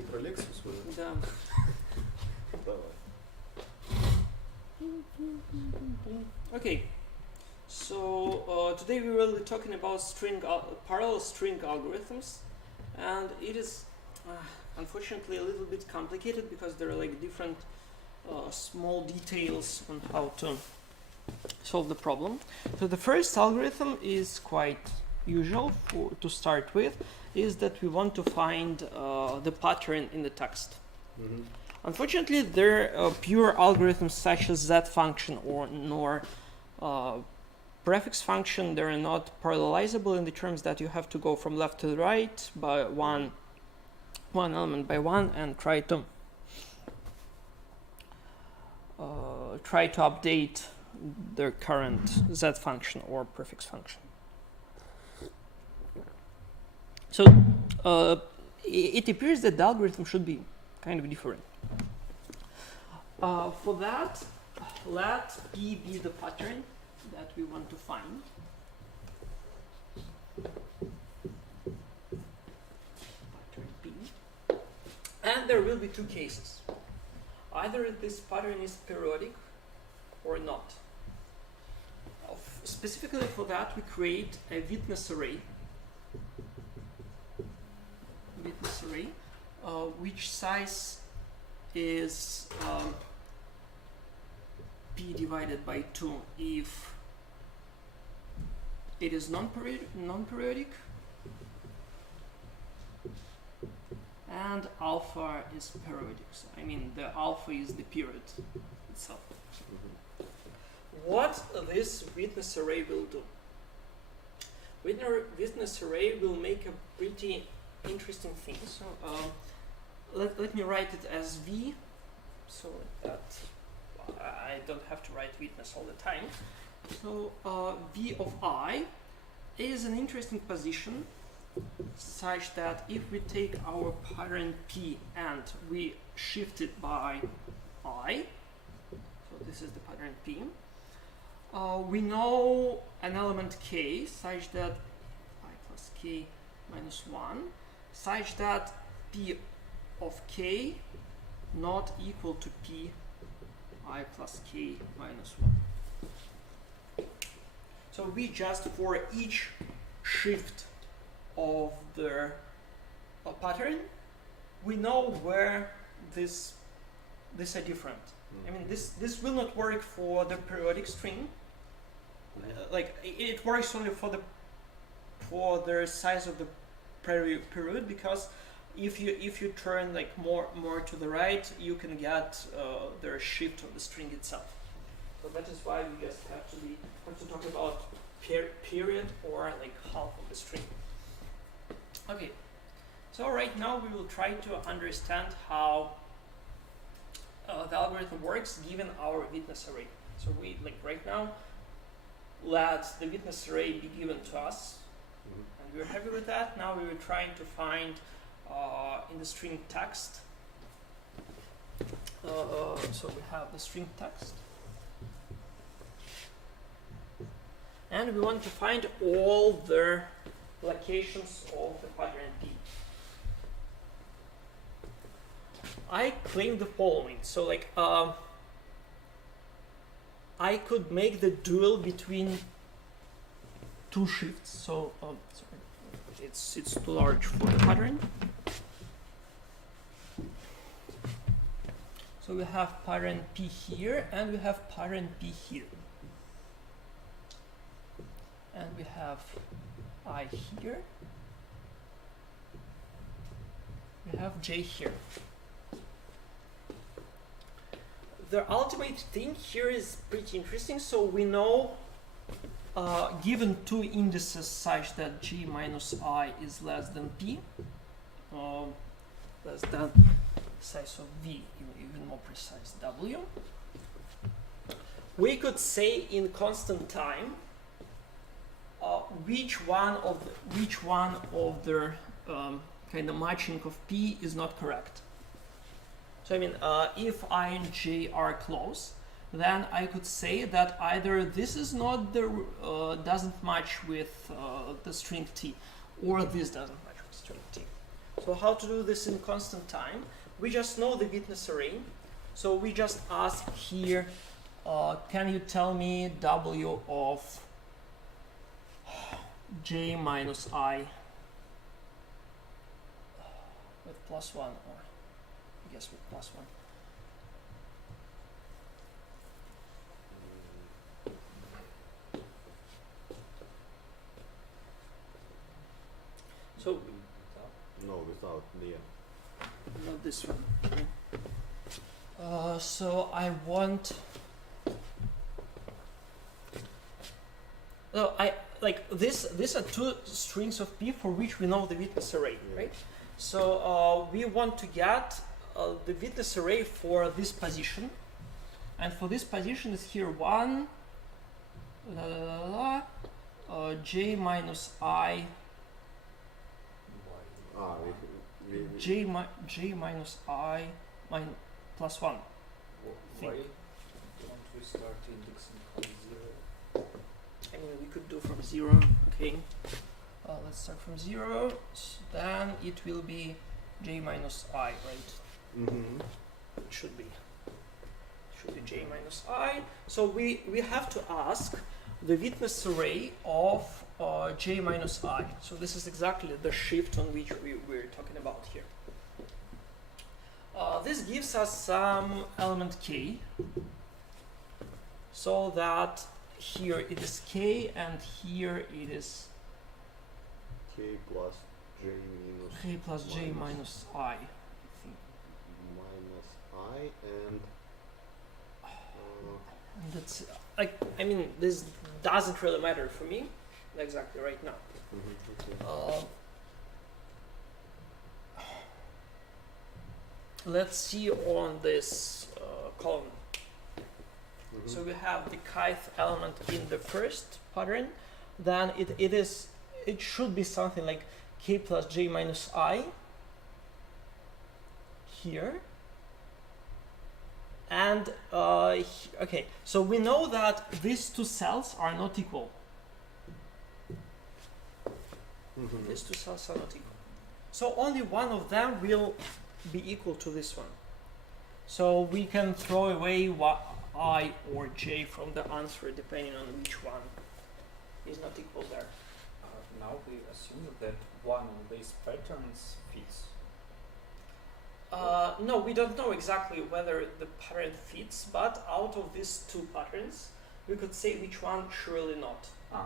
Ты про лекцию свою? Да. Давай. Okay, so today we will be talking about parallel string algorithms, and it is unfortunately a little bit complicated because there are like different small details on how to solve the problem. So the first algorithm is quite usual to start with, is that we want to find the pattern in the text. Mm-hmm. Unfortunately, there are pure algorithms such as z function nor prefix function. They are not parallelizable in the terms that you have to go from left to the right by one element by one and try to update their current z function or prefix function. So it appears that the algorithm should be kind of different. For that, let P be the pattern that we want to find. Pattern P. And there will be two cases. Either this pattern is periodic or not. Specifically for that, we create a witness array. Which size is P divided by 2 if it is non-periodic, and alpha is periodic. So, I mean, the alpha is the period itself. Mm-hmm. What this witness array will do? Witness array will make a pretty interesting thing. So let me write it as V, so that I don't have to write witness all the time. So V of I is an interesting position such that if we take our pattern P and we shift it by I, so this is the pattern P, we know an element K such that I plus K minus 1, such that P of K not equal to P I plus K minus 1. So we just, for each shift of the pattern, we know where this are different. I mean, this will not work for the periodic string. Like it works only for the size of the period, because if you turn like more to the right, you can get the shift of the string itself. So that is why we just have to talk about period or like half of the string. Okay, so right now we will try to understand how the algorithm works given our witness array. So we right now let the witness array be given to us. And we're happy with that. Now we were trying to find in the string text. So we have the string text. And we want to find all the locations of the pattern P. I claim the following. So like I could make the dual between two shifts. So sorry, it's too large for the pattern. So we have pattern P here, and we have pattern P here, and we have I here. We have J here. The ultimate thing here is pretty interesting. So we know, given two indices such that G minus I is less than P, less than size of V, even more precise W, we could say in constant time which one of the kind of matching of P is not correct. So I mean, if I and J are close, then I could say that either this is not the doesn't match with the string T, or this doesn't match with string T. So how to do this in constant time? We just know the witness array. So we just ask here, can you tell me W of j minus I with +1, or I guess with +1. So No, without the not this one. Okay. So I want. No, I like this. These are two strings of p for which we know the witness array, Yeah. right? So we want to get the witness array for this position, and for this position is here 1 j minus I j minus I +1. Why don't we start indexing from 0? I mean, we could do from 0. Okay. Let's start from 0. So then it will be j minus I, right? Mm-hmm. It should be. Should be j minus I. So we have to ask the witness array of j minus I. So this is exactly the shift on which we're talking about here. This gives us some element k, so that here it is k and here it is K plus J minus k plus j minus I. I think. minus I and And that's like, I mean, this doesn't really matter for me exactly right now. okay. Let's see on this column. Mhm. So we have the kith element in the first pattern, then it should be something like k plus j minus I here. And okay, so we know that these two cells are not equal. Mhm. These two cells are not equal. So only one of them will be equal to this one. So we can throw away I or j from the answer depending on which one is not equal there. Now we assume that one of these patterns fits. No, we don't know exactly whether the pattern fits, but out of these two patterns, we could say which one surely not. Okay.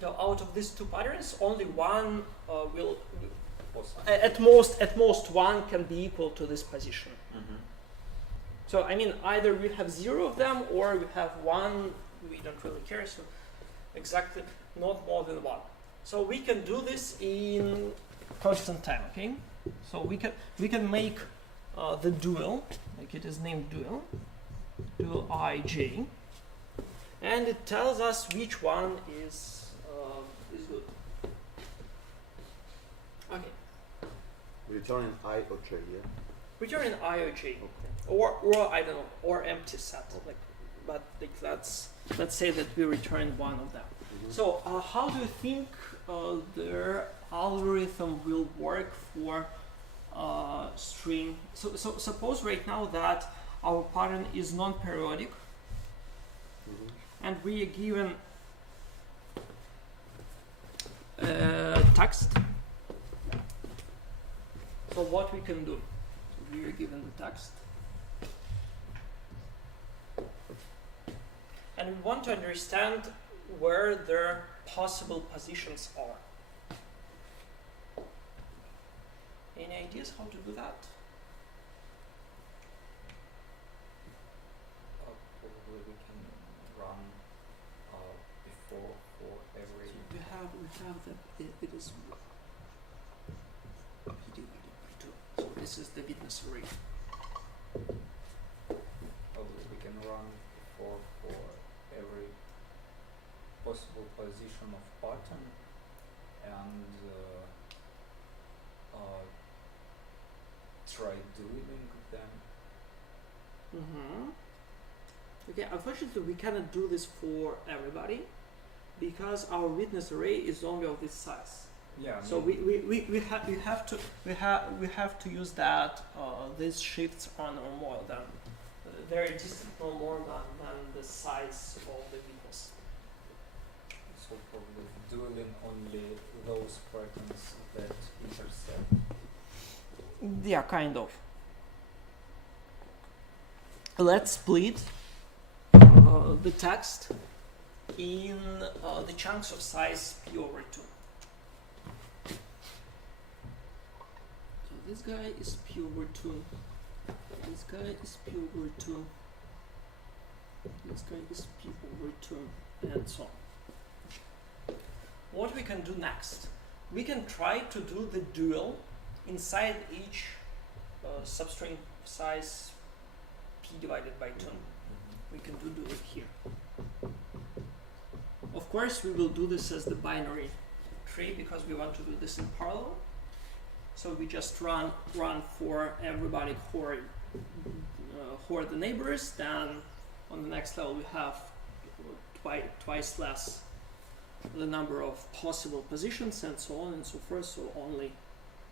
So out of these two patterns, only one will, Awesome. at most one can be equal to this position. Mm-hmm. So I mean, either we have 0 of them or we have one. We don't really care. So exactly, not more than one. So we can do this in constant time. Okay. So we can make the dual, like it is named dual ij, and it tells us which one is good. Okay. Returning I or J, yeah? Return I or j. Okay. Or I don't know, or empty set. Like, but like let's say that we return one of them. Mhm. So how do you think their algorithm will work for string? So suppose right now that our pattern is non-periodic Mhm. and we are given text. So what we can do? So we are given the text. And we want to understand where their possible positions are. Any ideas how to do that? Probably we can run before for every. So we have the it is p divided by 2. So this is the witness array. Probably we can run before for every possible position of pattern and try dueling them. Mm-hmm. Okay, unfortunately we cannot do this for everybody because our witness array is only of this size. Yeah. So we have to use that these shifts are no more than very distant, no more than the size of the witness. So probably dueling only those patterns that intersect. Yeah, kind of. Let's split the text in the chunks of size p over 2. So this guy is p over 2. This guy is p over 2. This guy is p over 2, and so on. What we can do next? We can try to do the dual inside each substring size p divided by 2. We can do it here. Of course, we will do this as the binary tree because we want to do this in parallel. So we just run for everybody who are the neighbors. Then on the next level we have twice less the number of possible positions and so on and so forth. So only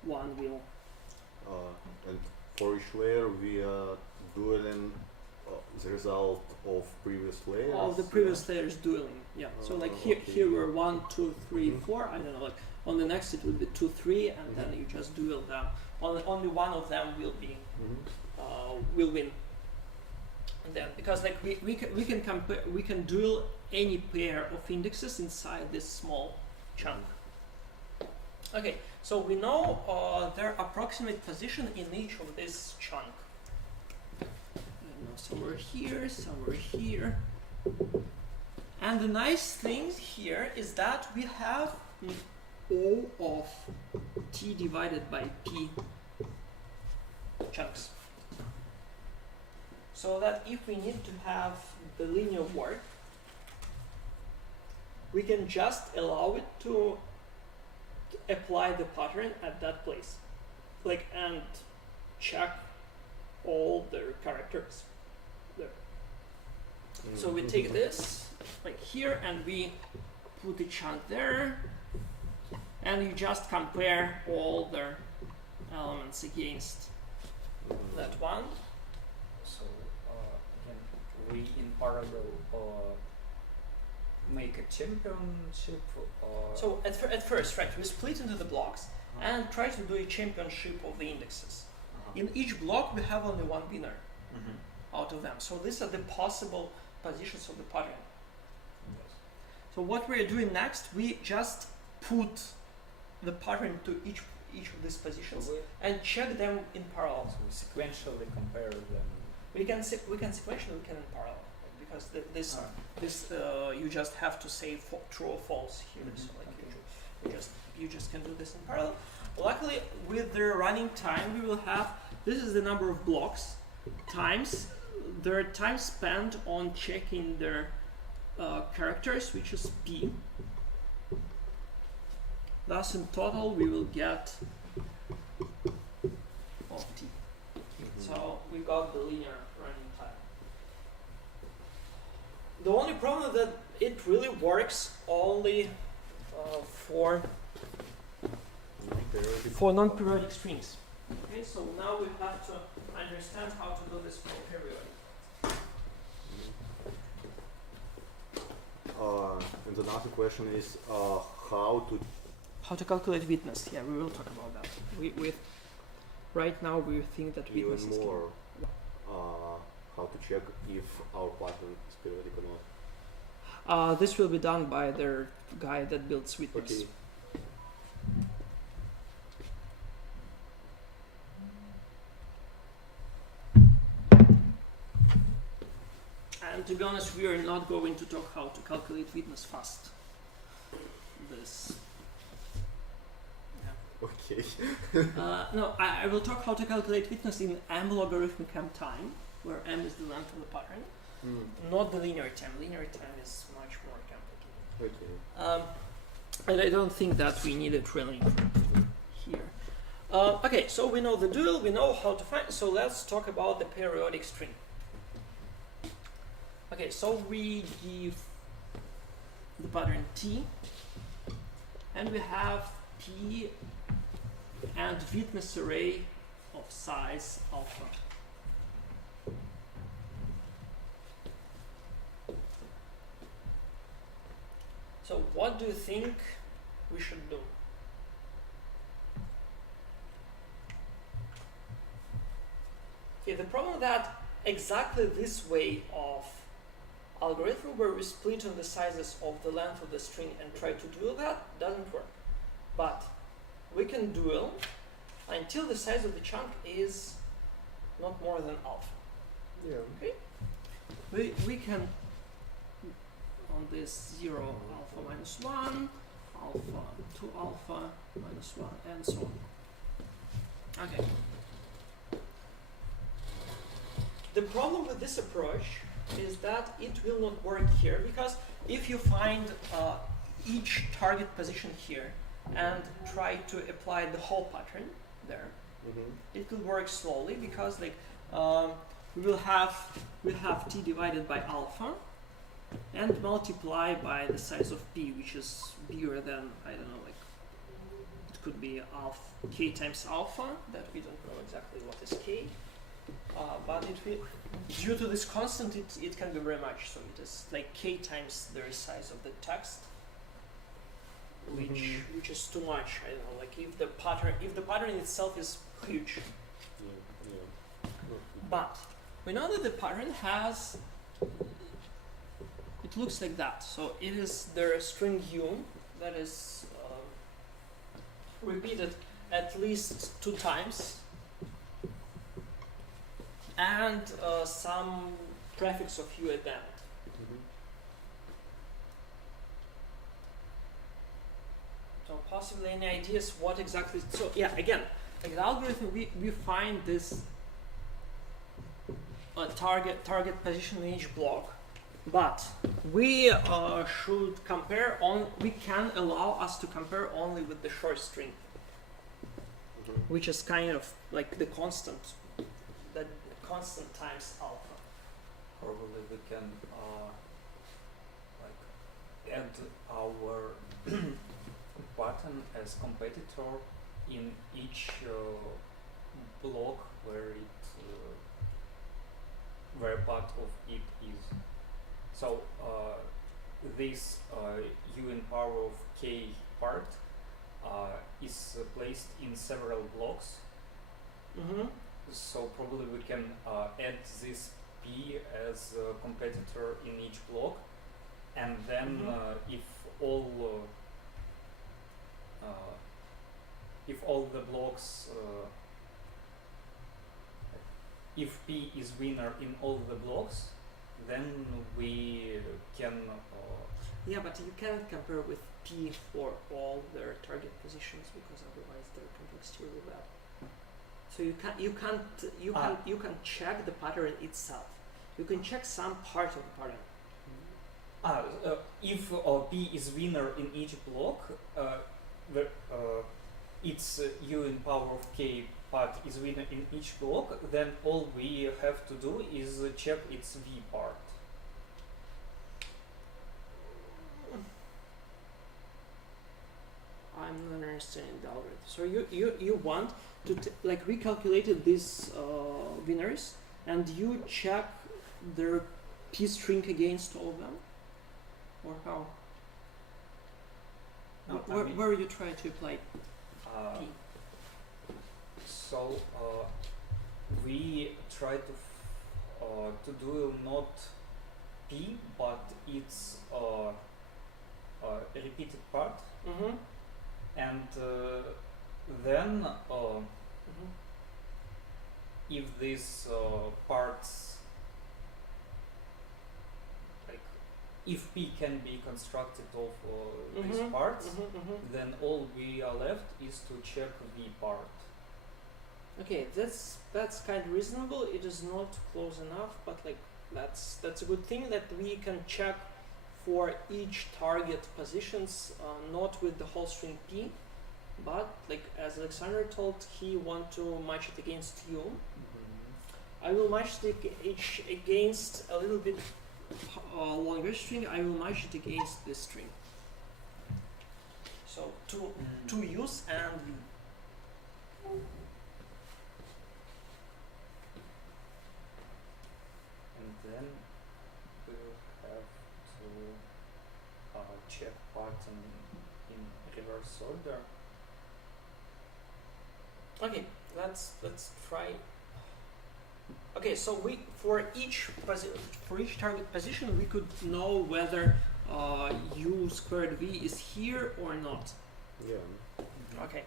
one will. And for each layer, we are dueling the result of previous layers. Of the previous layers dueling, yeah. So like here we're 1, 2, 3, 4. I don't know. Like on the next it would be 2, 3, and then you just duel them. Only one of them will be will win. And then because like we can compare, we can duel any pair of indexes inside this small chunk. Okay, so we know their approximate position in each of this chunk. Somewhere here. And the nice thing here is that we have O of t divided by p chunks. So that if we need to have the linear work, we can just allow it to apply the pattern at that place. Like, and check all their characters there. So we take this like here and we put the chunk there, and you just compare all their elements against that one. So again, we in parallel make a championship. So at first, right, we split into the blocks and try to do a championship of the indexes. In each block, we have only one winner out of them. So these are the possible positions of the pattern. Yes. So what we're doing next, we just put the pattern to each of these positions So and check them in parallel. we sequentially compare them. We can sequentially, we can in parallel, because this you just have to say true or false here. So like you just can do this in parallel. Luckily, with the running time, we will have, this is the number of blocks times their time spent on checking their characters, which is p. Thus, in total, we will get of t. So we got the linear running time. The only problem is that it really works only for non-periodic strings. Okay, so now we have to understand how to do this for periodic. And another question is how to calculate witness. Yeah, we will talk about that. We right now we think that witness even is more how to check if our pattern is periodic or not. This will be done by their guy that builds witness. Okay. And to be honest, we are not going to talk how to calculate witness fast. This. Yeah. Okay. No, I will talk how to calculate witness in m logarithmic m time, where m is the length of the pattern, not the linear time. Linear time is much more complicated. Okay. And I don't think that we need it really here. Okay, so we know the dual, we know how to find, so let's talk about the periodic string. Okay, so we give the pattern T, and we have P and witness array of size alpha. So what do you think we should do? Okay, the problem that exactly this way of algorithm where we split on the sizes of the length of the string and try to dual that doesn't work. But we can dual until the size of the chunk is not more than alpha. Yeah. Okay? We can on this 0 alpha minus 1, alpha 2 alpha minus 1 and so on. Okay. The problem with this approach is that it will not work here, because if you find each target position here and try to apply the whole pattern there, it will work slowly, because like we'll have t divided by alpha and multiply by the size of p, which is bigger than, I don't know, like it could be alpha, k times alpha, that we don't know exactly what is k. But it will, due to this constant, it can be very much. So it is like k times the size of the text, which is too much. I don't know. Like if the pattern itself is huge. But we know that the pattern has. It looks like that. So it is the string u that is repeated at least 2 times. And some prefix of u at the end. So possibly any ideas what exactly? So yeah, again, like the algorithm, we find this target position in each block, but we should compare on. We can allow us to compare only with the short string, which is kind of like the constant. Constant times alpha. Probably we can like add our button as competitor in each block where part of it is. So this u in power of k part is placed in several blocks. So probably we can add this p as a competitor in each block, and then if all the blocks, if p is winner in all the blocks, then we can. Yeah, but you can't compare with p for all their target positions, because otherwise their complexity will be bad. So you can check the pattern itself. You can check some part of the pattern. If p is winner in each block, its u in power of k part is winner in each block, then all we have to do is check its v part. I'm not understanding the algorithm. So you want to like recalculated these winners, and you check their p string against all of them, or how? No, where you try to apply p? So we try to do not p, but it's a repeated part. And then if these parts, like if p can be constructed of these parts, then all we are left is to check v part. Okay, that's kind of reasonable. It is not close enough, but like that's a good thing that we can check for each target positions, not with the whole string p, but like as Alexander told, he want to match it against u. I will match it against a little bit longer string. I will match it against this string. So two U's and V. And then we'll have to check pattern in reverse order. Okay, let's try. Okay, so we for each target position we could know whether U squared V is here or not. Yeah. Okay,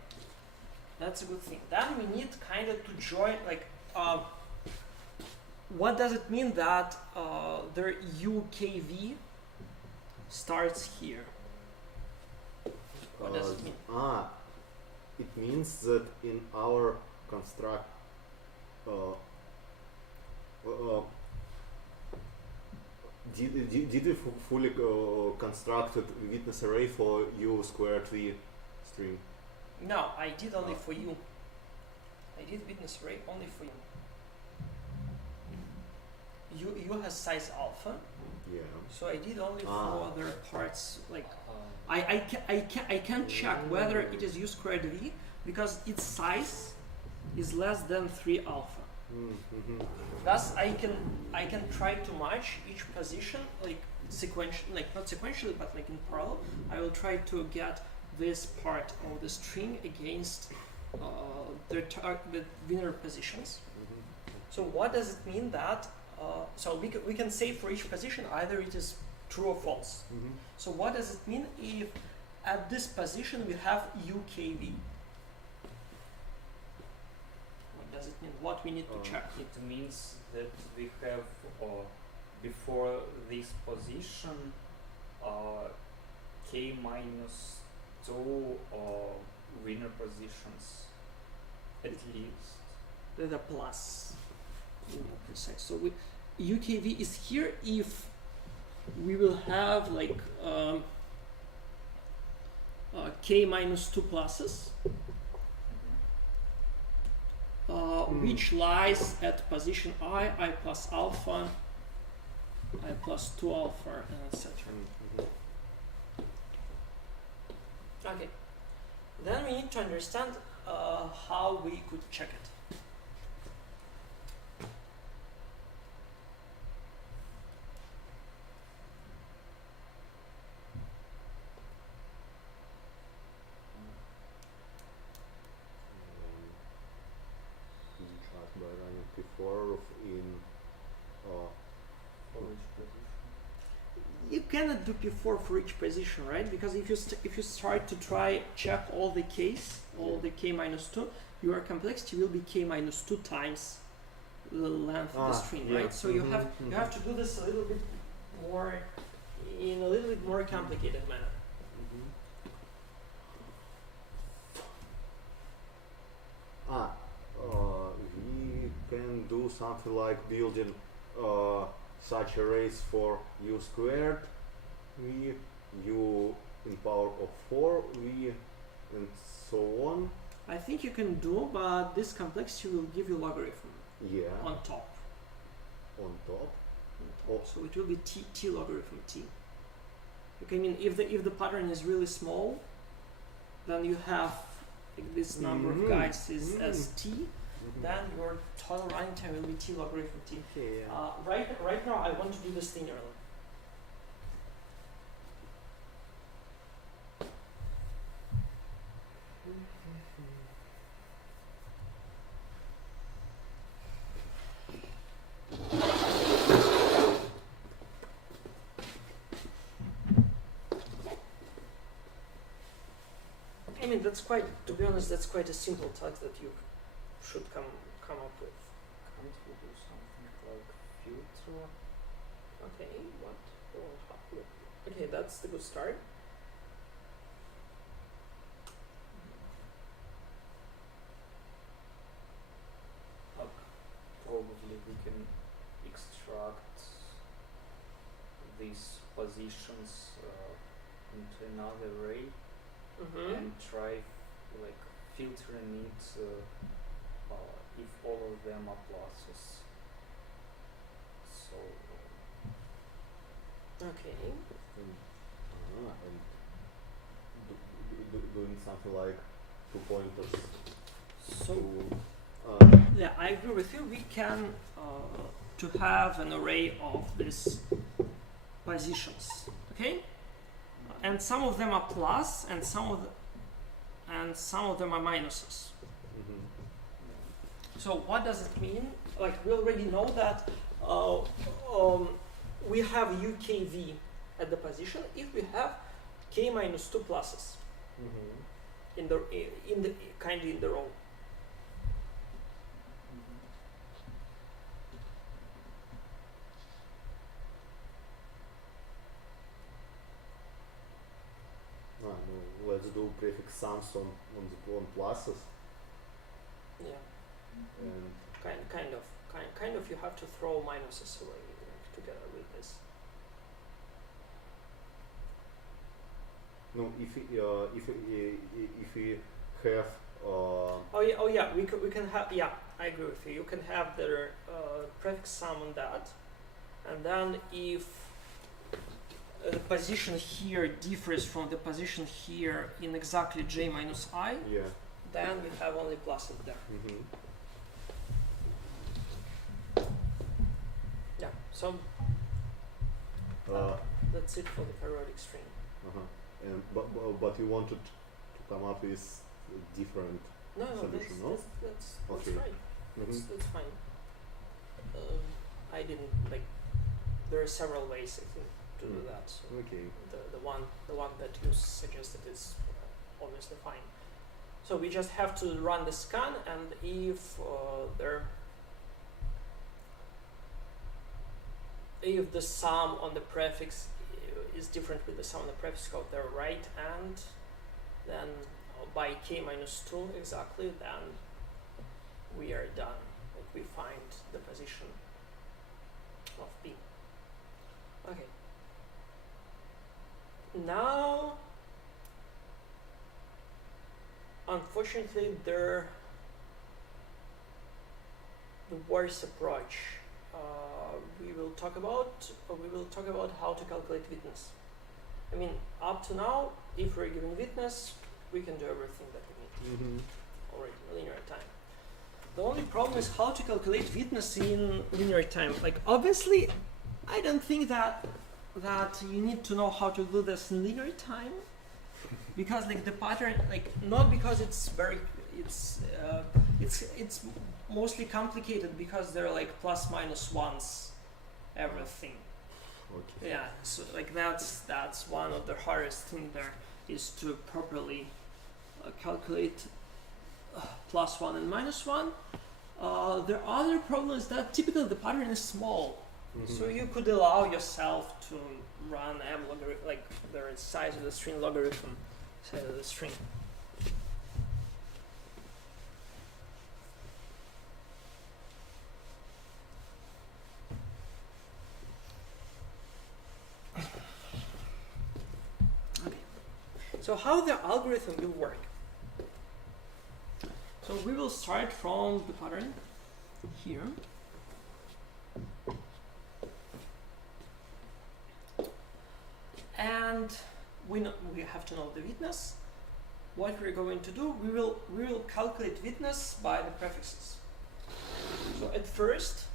that's a good thing. Then we need kind of to join, like, what does it mean that their UKV starts here? What does it mean? It means that in our construct, did we fully constructed witness array for U squared V string? No, I did only for you. I did witness array only for you. U has size alpha, Yeah. so I did only for other parts. Like Uh, I can check whether it is U squared V because its size is less than 3 alpha. Mm-hmm. Thus, I can try to match each position like sequentially, like not sequentially, but like in parallel. I will try to get this part of the string against the winner positions. Mm-hmm. So what does it mean that? So we can say for each position either it is true or false. Mm-hmm. So what does it mean if at this position we have UKV? What does it mean? What we need to check? It means that we have before this position k minus 2 winner positions at least. The plus. To be more precise. So UKV is here if we will have like k minus 2 pluses, which lies at position I plus alpha, I plus 2 alpha, and etc. Mm-hmm. Okay. Then we need to understand how we could check it. By running P4 in For which position? You cannot do P4 for each position, right? Because if you start to try check all the k's, all the k minus 2, your complexity will be k minus 2 times the length of the string, yeah. right? So you have to do this a little bit more in a little bit more complicated manner. We can do something like building such arrays for U squared V, U in power of 4 V, and so on. I think you can do, but this complexity will give you logarithm Yeah. on top. On top. Oh. So it will be t logarithm t. Okay, I mean, if the pattern is really small, then you have like, this number of guys is as t. Then your total running time will be t logarithm t. Okay. Yeah. Right now, I want to do this linearly. I mean, that's quite, to be honest, that's quite a simple task that you should come up with. Can't we do something like filter? Okay, what? Oh, okay, that's the good start. Probably we can extract these positions into another array and try like filtering it if all of them are pluses. So And Okay. doing something like 2 pointers So to yeah, I agree with you. We can to have an array of these positions, okay? And some of them are plus, and some of them are minuses. mhm. So what does it mean? Like we already know that we have UKV at the position if we have k minus 2 pluses in the kind of in the row. No, let's do prefix sums on pluses Yeah, and kind of you have to throw minuses away together with this. no if we have Oh yeah, we can have, yeah, I agree with you. You can have the prefix sum on that, and then if the position here differs from the position here in exactly j minus I, yeah then we have only pluses there. mhm. Yeah, so uh, that's it for the periodic string. and but you wanted to come up with different No, solution, no? that's Okay. right. mhm. That's fine. I didn't like. There are several ways I think to do that. So Okay. the one that you suggested is obviously fine. So we just have to run the scan, and if the sum on the prefix is different with the sum on the prefix code, they're right, and then by k minus 2 exactly, then we are done. Like we find the position of B. Okay. Now, unfortunately, the worst approach. We will talk about how to calculate witness. I mean, up to now, if we're given witness, we can do everything that we need Mhm. already in linear time. The only problem is how to calculate witness in linear time. Like obviously, I don't think that you need to know how to do this in linear time, because like the pattern, like not because it's mostly complicated because they're like plus minus ones, everything. Okay. Yeah, so like that's one of the hardest thing there is to properly calculate plus 1 and minus 1. The other problem is that typically the pattern is small, Mhm. so you could allow yourself to run m logarithm, like the size of the string logarithm, size of the string. So how the algorithm will work? So we will start from the pattern here. And we have to know the witness. What we're going to do, we will calculate witness by the prefixes. So at first,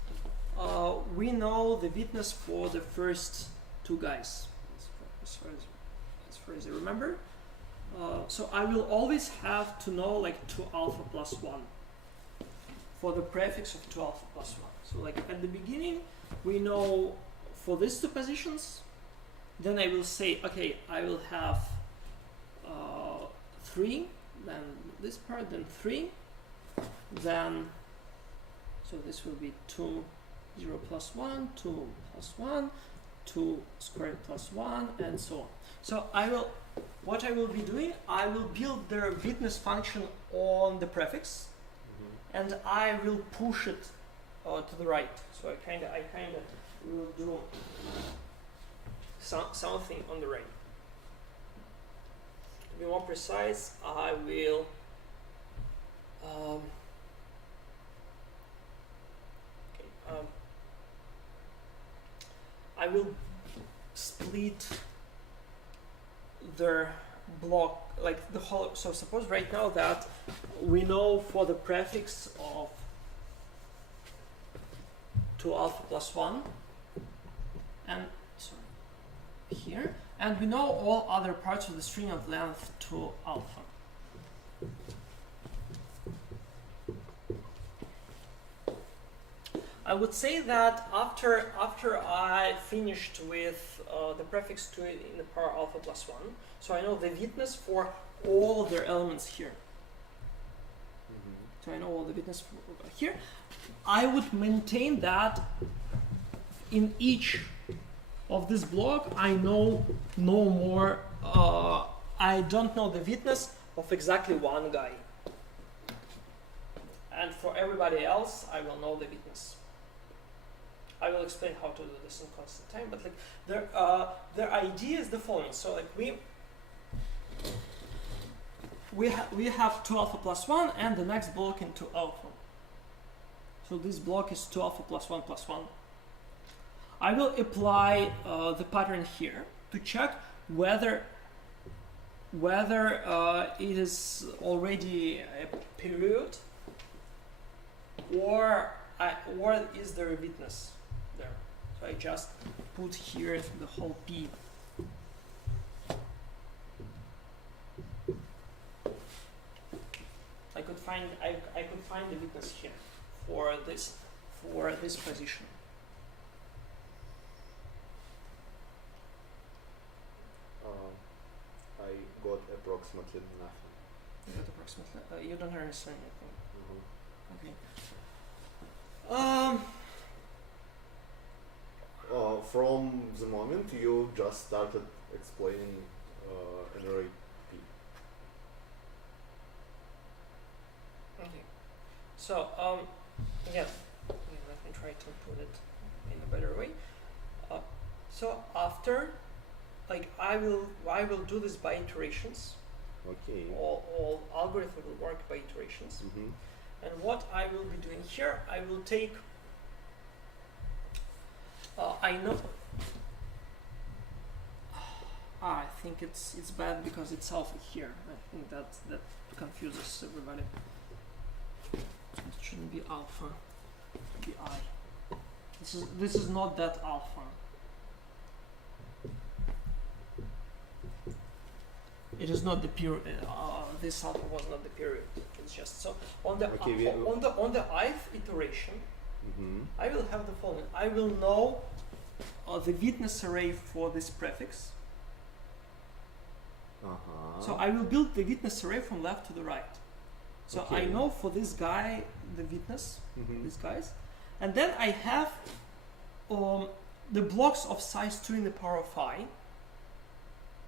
we know the witness for the first two guys, as far as I remember. So I will always have to know like 2 alpha plus 1 for the prefix of 2 alpha plus 1. So like at the beginning, we know for these two positions, then I will say, okay, I will have 3, then this part, then 3, then, so this will be 2, 0 plus 1, 2 plus 1, 2 squared plus 1, and so on. So what I will be doing, I will build the witness function on the prefix, and I will push it to the right. So I kind of will do something on the right. To be more precise, I will I will split the block, like the whole. So suppose right now that we know for the prefix of 2 alpha plus 1, and sorry, here, and we know all other parts of the string of length 2 alpha. I would say that after I finished with the prefix 2 in the power alpha plus 1, so I know the witness for all their elements here. So I know all the witness here. I would maintain that in each of this block I know no more. I don't know the witness of exactly one guy, and for everybody else I will know the witness. I will explain how to do this in constant time, but like their idea is the following. So like we have 2 alpha plus 1 and the next block in 2 alpha. So this block is 2 alpha plus 1 plus 1. I will apply the pattern here to check whether it is already a period or is there a witness there. So I just put here the whole P. I could find the witness here for this position. I got approximately nothing. You got approximately. You don't understand anything. Mm-hmm. Okay. From the moment you just started explaining an array P. Okay. So yeah, let me try to put it in a better way. So after, like I will do this by iterations. Okay. All algorithm will work by iterations. Mm-hmm. And what I will be doing here, I will take. I know. I think it's bad because it's alpha here. I think that confuses everybody. It shouldn't be alpha. It should be I. This is not that alpha. It is not the period. This alpha was not the period. It's just so on the Okay, on the ith iteration. Mm-hmm. I will have the following. I will know the witness array for this prefix. Uh-huh. So I will build the witness array from left to the right. So I Okay. know for this guy the witness, Mm-hmm. these guys, and then I have the blocks of size 2 in the power of I,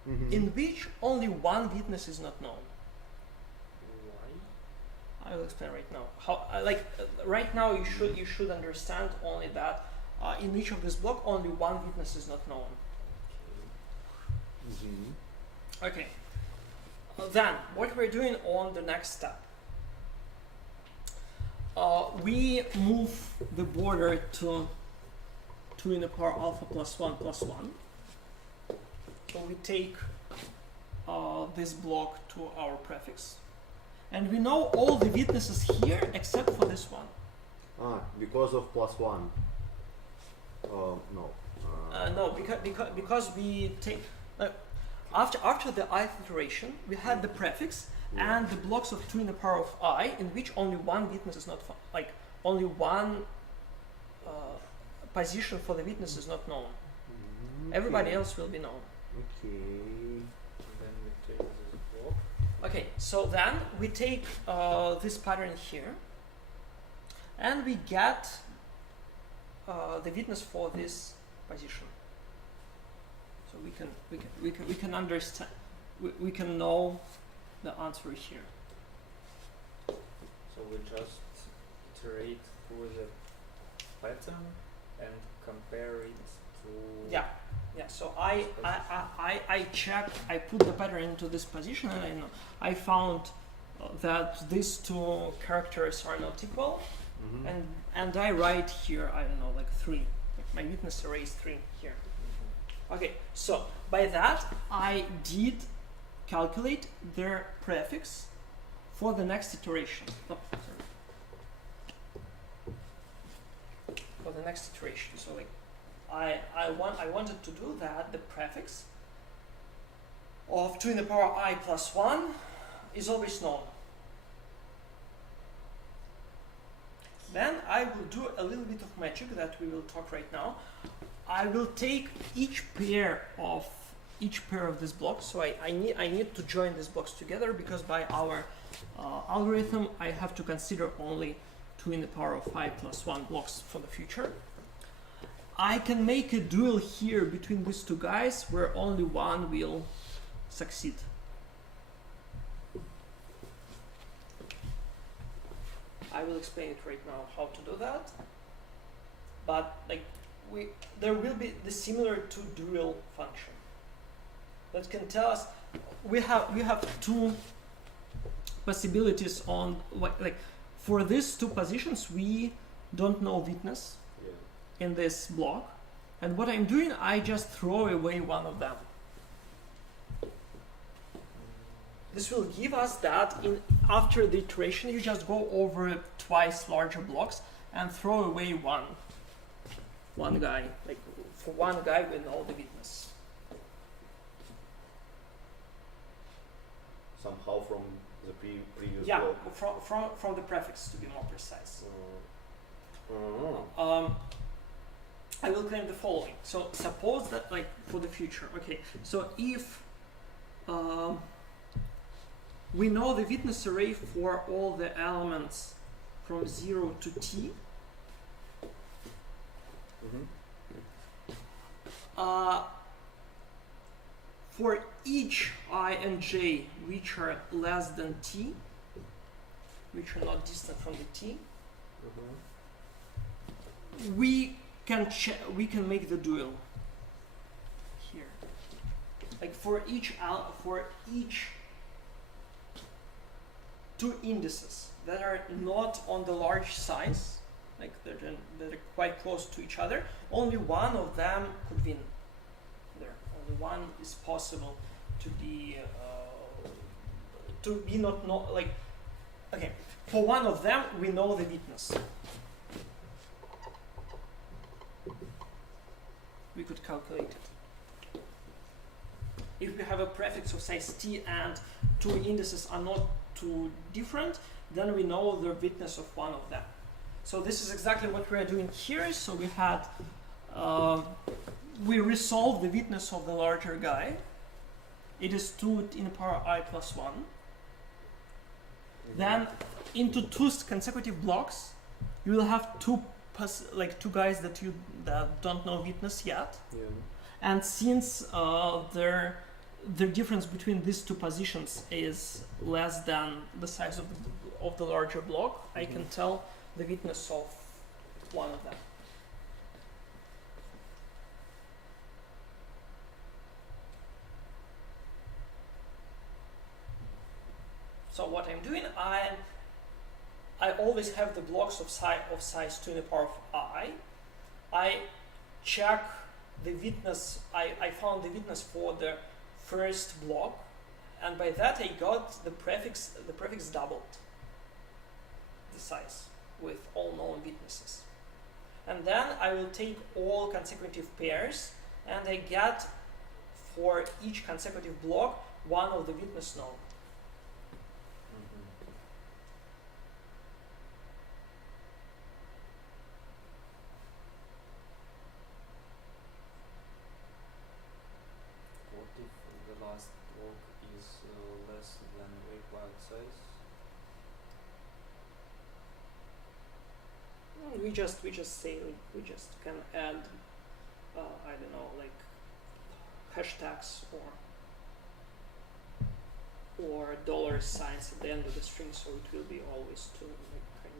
Mm-hmm. in which only one witness is not known. Why? I will explain right now. How right now you should understand only that in each of this block only one witness is not known. Mm-hmm. Okay. Then what we're doing on the next step. We move the border to 2 in the power alpha plus 1 plus 1. So we take this block to our prefix. And we know all the witnesses here except for this one. Because of plus 1. No. No, because we take after the ith iteration we had the prefix Yeah. and the blocks of 2 in the power of I, in which only one witness is not like only one position for the witness is not known. Okay. Everybody else will be known. Okay. Then we take this block. Okay, so then we take this pattern here, and we get the witness for this position. So we can understand, we can know the answer here. So we just iterate through the pattern and compare it to. Yeah. So I checked, I put the pattern into this position, and I found that these two characters are not equal, Mm-hmm. and I write here, I don't know, like 3. Like my witness array is 3 here. Mhm. Okay, so by that I did calculate their prefix for the next iteration. Oh, sorry. For the next iteration. So like I wanted to do that. The prefix of 2 in the power I plus 1 is always known. Then I will do a little bit of magic that we will talk right now. I will take each pair of these blocks. So I need to join these blocks together, because by our algorithm I have to consider only 2 in the power of I plus 1 blocks for the future. I can make a duel here between these two guys where only one will succeed. I will explain it right now how to do that. But like there will be the similar to dual function that can tell us we have two possibilities on like for these two positions we don't know witness in this block, and what I'm doing, I just throw away one of them. This will give us that after the iteration you just go over twice larger blocks and throw away one guy. Like for one guy we know the witness. Somehow from the previous Yeah, block. from the prefix, to be more precise. Oh. I will claim the following. So suppose that, like, for the future, okay, so if we know the witness array for all the elements from 0 to t, for each I and j which are less than t, which are not distant from the t, we can make the dual here. Like for each two indices that are not on the large size, like that are quite close to each other, only one of them could win. There, only one is possible to be not like. Okay, for one of them we know the witness. We could calculate it. If we have a prefix of size t and two indices are not too different, then we know the witness of one of them. So this is exactly what we are doing here. So we had, we resolved the witness of the larger guy. It is 2 in the power I plus 1. Then into two consecutive blocks, you will have two guys that don't know witness yet. Yeah. And since the difference between these two positions is less than the size of the larger block, I can tell the witness of one of them. So what I'm doing, I always have the blocks of size 2 in the power of I. I check the witness, I found the witness for the first block, and by that I got the prefix doubled the size with all known witnesses. And then I will take all consecutive pairs, and I get for each consecutive block one of the witness known. What if the last block is less than required size? We just say we just can add I don't know, like hashtags or dollar signs at the end of the string, so it will be always two, like kind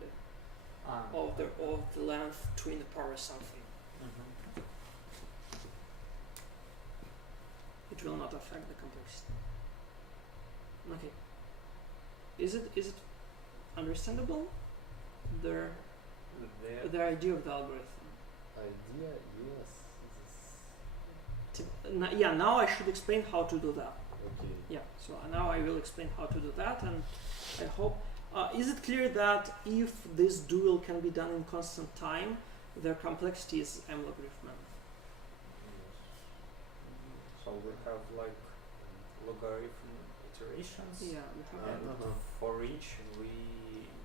of of the length 2 in the power something. It will not affect the complexity. Okay. Is it understandable? The idea of the algorithm. Idea, yes. Yeah, now I should explain how to do that. Okay. Yeah, so now I will explain how to do that, and I hope. Is it clear that if this dual can be done in constant time, their complexity is m logarithm n? So we have like logarithm iterations. Yeah, we have And Uh-huh. for each we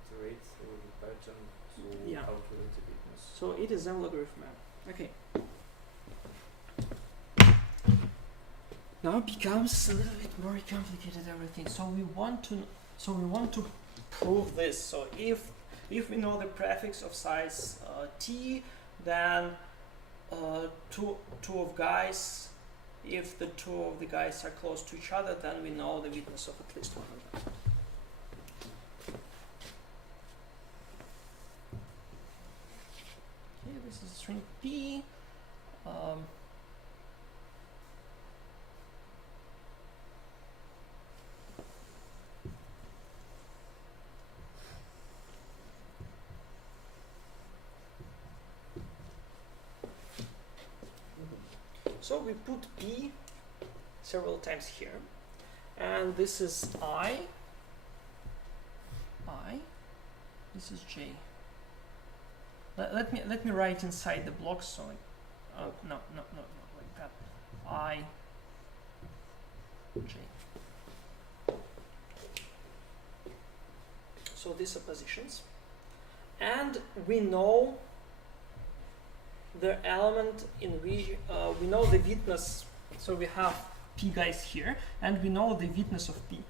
iterate through the pattern to Yeah. calculate the weakness. So it is m logarithm n. Okay. Now it becomes a little bit more complicated everything. So we want to prove this. So if we know the prefix of size t, then two of guys, if the two of the guys are close to each other, then we know the weakness of at least one of them. Okay, this is string p. So we put p several times here, and this is I, this is j. Let me write inside the blocks, so no, like that. I, j. So these are positions, and we know the element in which we know the weakness. So we have p guys here, and we know the weakness of p.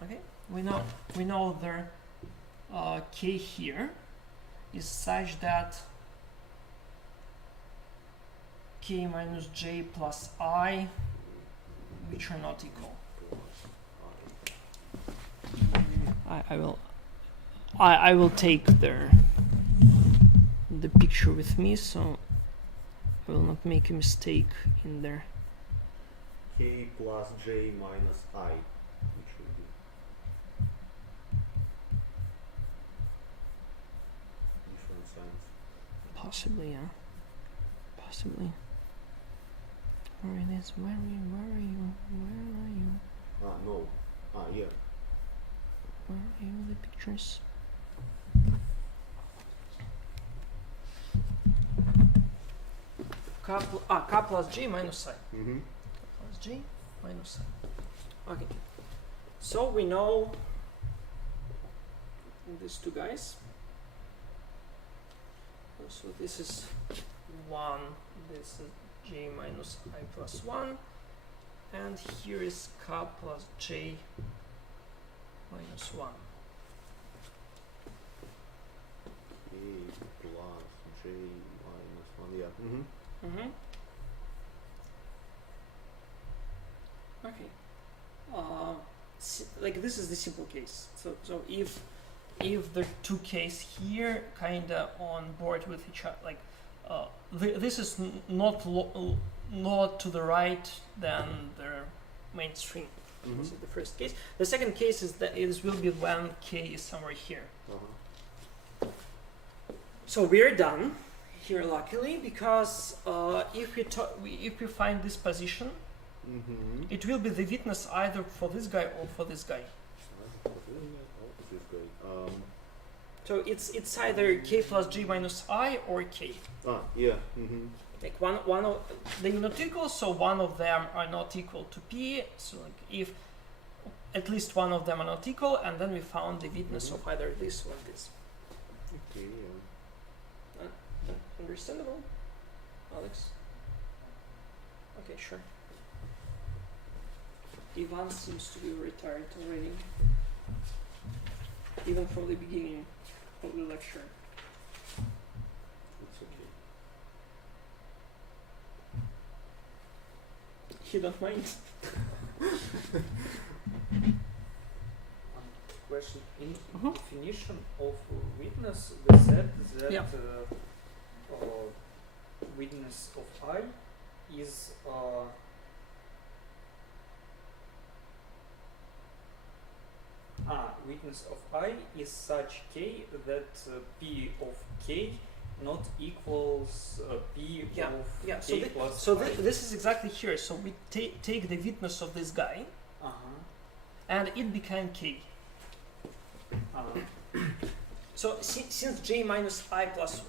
Okay, we know their k here is such that k minus j plus I, which are not equal. I will take the picture with me, so I will not make a mistake in there. K plus j minus I, which would be different signs. Possibly, yeah. Possibly. Where it is? Where are you? Where are you? Where are you? No. Yeah. Where are you? The pictures. K plus j minus I. Mm-hmm. Plus j minus I. Okay. So we know these two guys. So this is 1, this is j minus I plus 1, and here is k plus j minus 1. K plus j minus 1, yeah. Mm-hmm. Mm-hmm. Okay. Like this is the simple case. So if the two cases here kinda on board with each other, like this is not to the right than the mainstream. Mm-hmm. This is the first case. The second case is that it will be when k is somewhere here. Uh-huh. So we're done here, luckily, because if we find this position, Mm-hmm. it will be the weakness either for this guy or for this guy. This guy. So it's either k plus j minus I or k. Yeah. Mm-hmm. Like one of they're not equal, so one of them are not equal to p. So like if at least one of them are not equal, and then we found the weakness Mhm. of either this or this. Okay, yeah. Understandable, Alex? Okay, sure. Ivan seems to be retired already, even from the beginning of the lecture. It's okay. He don't mind. Question. In Mhm. definition of weakness, we said that Yeah. Weakness of I is weakness of I is such k that p of k not equals p Yeah, of yeah. k plus So I. this is exactly here. So we take the witness of this guy, and it became k. So since j minus I plus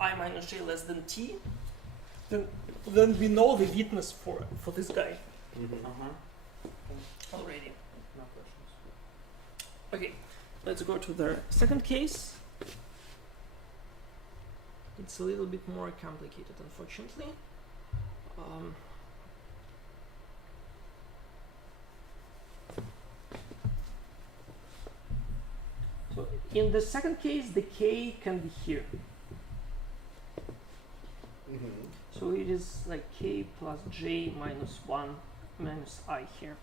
I minus j less than t, then we know the witness for this guy already. No questions. Okay, let's go to the second case. It's a little bit more complicated, unfortunately. So in the second case, the k can be here. So it is like k plus j minus 1 minus I here.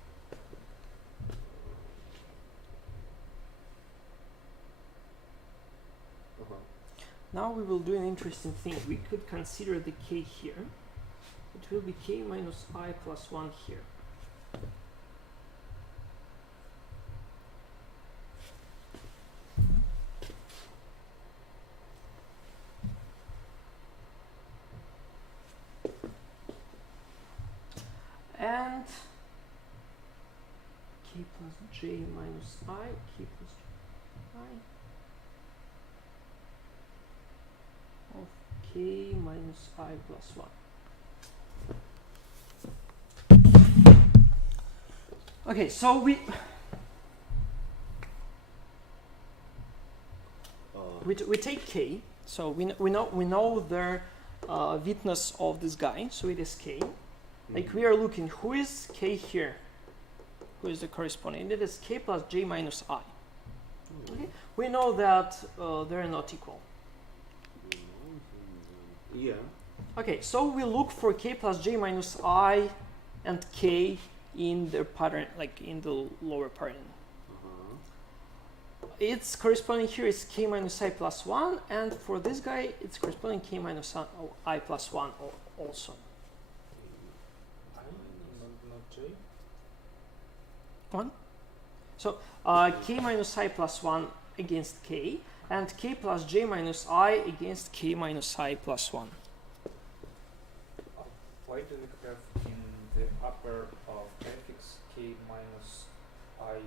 Now we will do an interesting thing. We could consider the k here. It will be k minus I plus 1 here. And k plus j minus I, k plus I of k minus I plus 1. Okay, so we take k. So we know the witness of this guy. So it is k. Like we are looking, who is k here? Who is the corresponding? It is k plus j minus I. Okay. We know that they're not equal. Yeah. Okay, so we look for k plus j minus I and k in the pattern, like in the lower pattern. Its corresponding here is k minus I plus 1, and for this guy, it's corresponding k minus I plus 1 also. Not j. 1. So k minus I plus 1 against k, and k plus j minus I against k minus I plus 1. Why do we have in the upper prefix k minus I?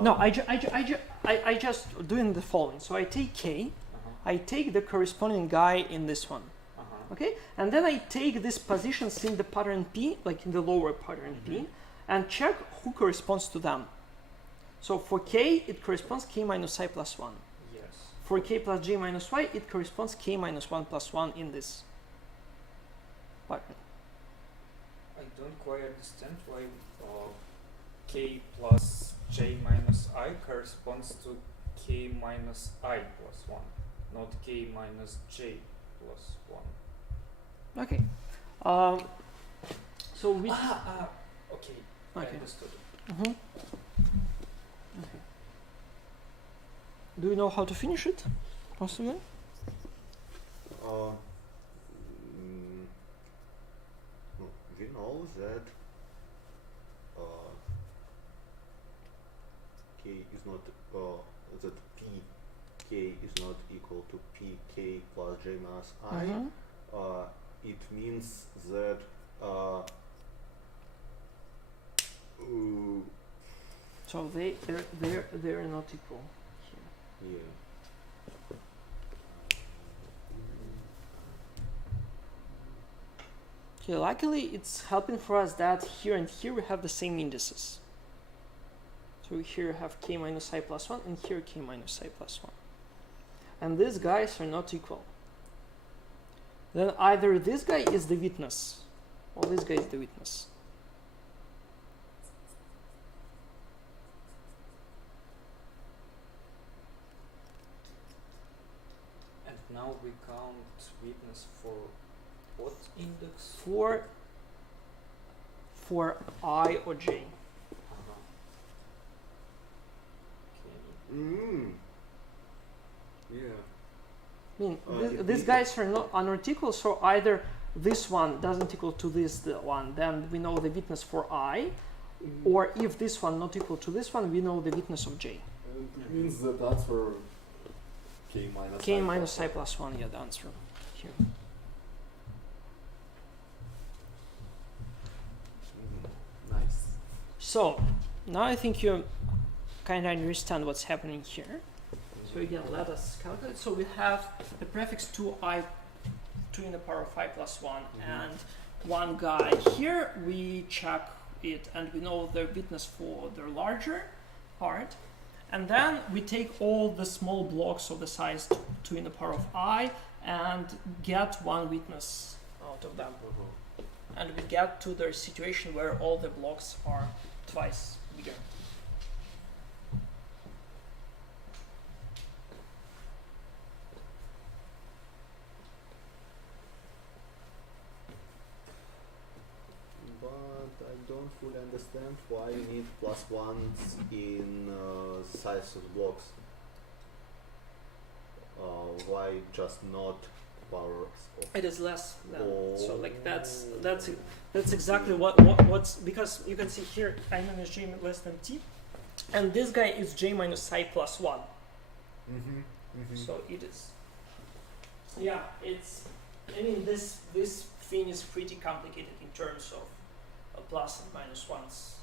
No, I just doing the following. So I take k, I take the corresponding guy in this one, okay, and then I take these positions in the pattern P, like in the lower pattern P, and check who corresponds to them. So for k, it corresponds k minus I plus 1. Yes. For k plus j minus y, it corresponds k minus 1 plus 1 in this pattern. I don't quite understand why k plus j minus I corresponds to k minus I plus 1, not k minus j plus 1. Okay. So we. Okay. I Okay. understood. Okay. Do you know how to finish it? Possibly. We know that k is not that pk is not equal to pk plus j minus I. It means that So they're not equal here. yeah. Okay, luckily it's helping for us that here and here we have the same indices. So here we have k minus I plus 1 and here k minus I plus 1. And these guys are not equal. Then either this guy is the witness or this guy is the witness. And now we count witness for what index? For I or j. Okay. Yeah. I mean, these guys are not equal, so either this one doesn't equal to this one, then we know the witness for I, or if this one not equal to this one, we know the witness of j. It means that answer K minus K I minus plus I plus 1, yeah, the answer here. Nice. So, now I think you kind of understand what's happening here. So again, let us calculate. So we have the prefix 2i, 2 in the power of I plus 1, and one guy here. We check it and we know the witness for the larger part. And then we take all the small blocks of the size 2 in the power of I and get one witness out of them. And we get to the situation where all the blocks are twice bigger. But I don't fully understand why you need plus ones in size of blocks. Why just not powers of? It is less than. So like that's Oh. that's exactly what's, because you can see here I minus j less than t, and this guy is j minus I plus 1. So it is. So yeah, it's. I mean this thing is pretty complicated in terms of plus and minus ones.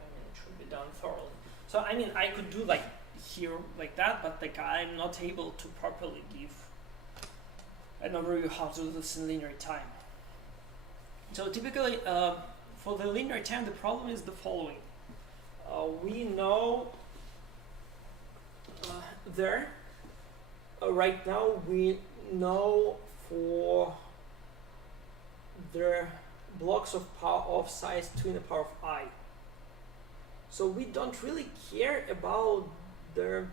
I mean it should be done thoroughly. So I mean I could do like here like that, but like I'm not able to properly give an overview how to do this in linear time. So typically, for the linear time, the problem is the following. We know right now we know for the blocks of size 2 in the power of I. So we don't really care about the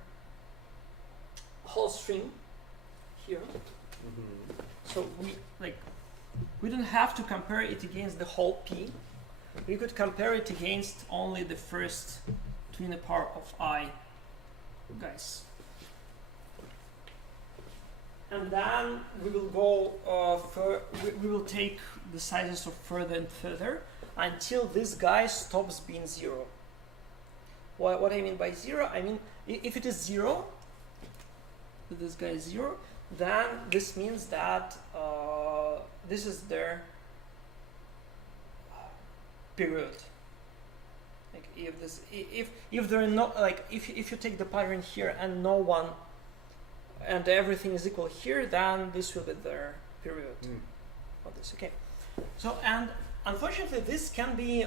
whole string here. So we don't have to compare it against the whole p. We could compare it against only the first 2 in the power of I guys. And then we will go we will take the sizes of further and further until this guy stops being 0. What I mean by 0, I mean if it is 0, if this guy is 0, then this means that this is their period. Like if there are not, like if you take the pattern here and no one and everything is equal here, then this will be their period of this. Okay. So and unfortunately this can be,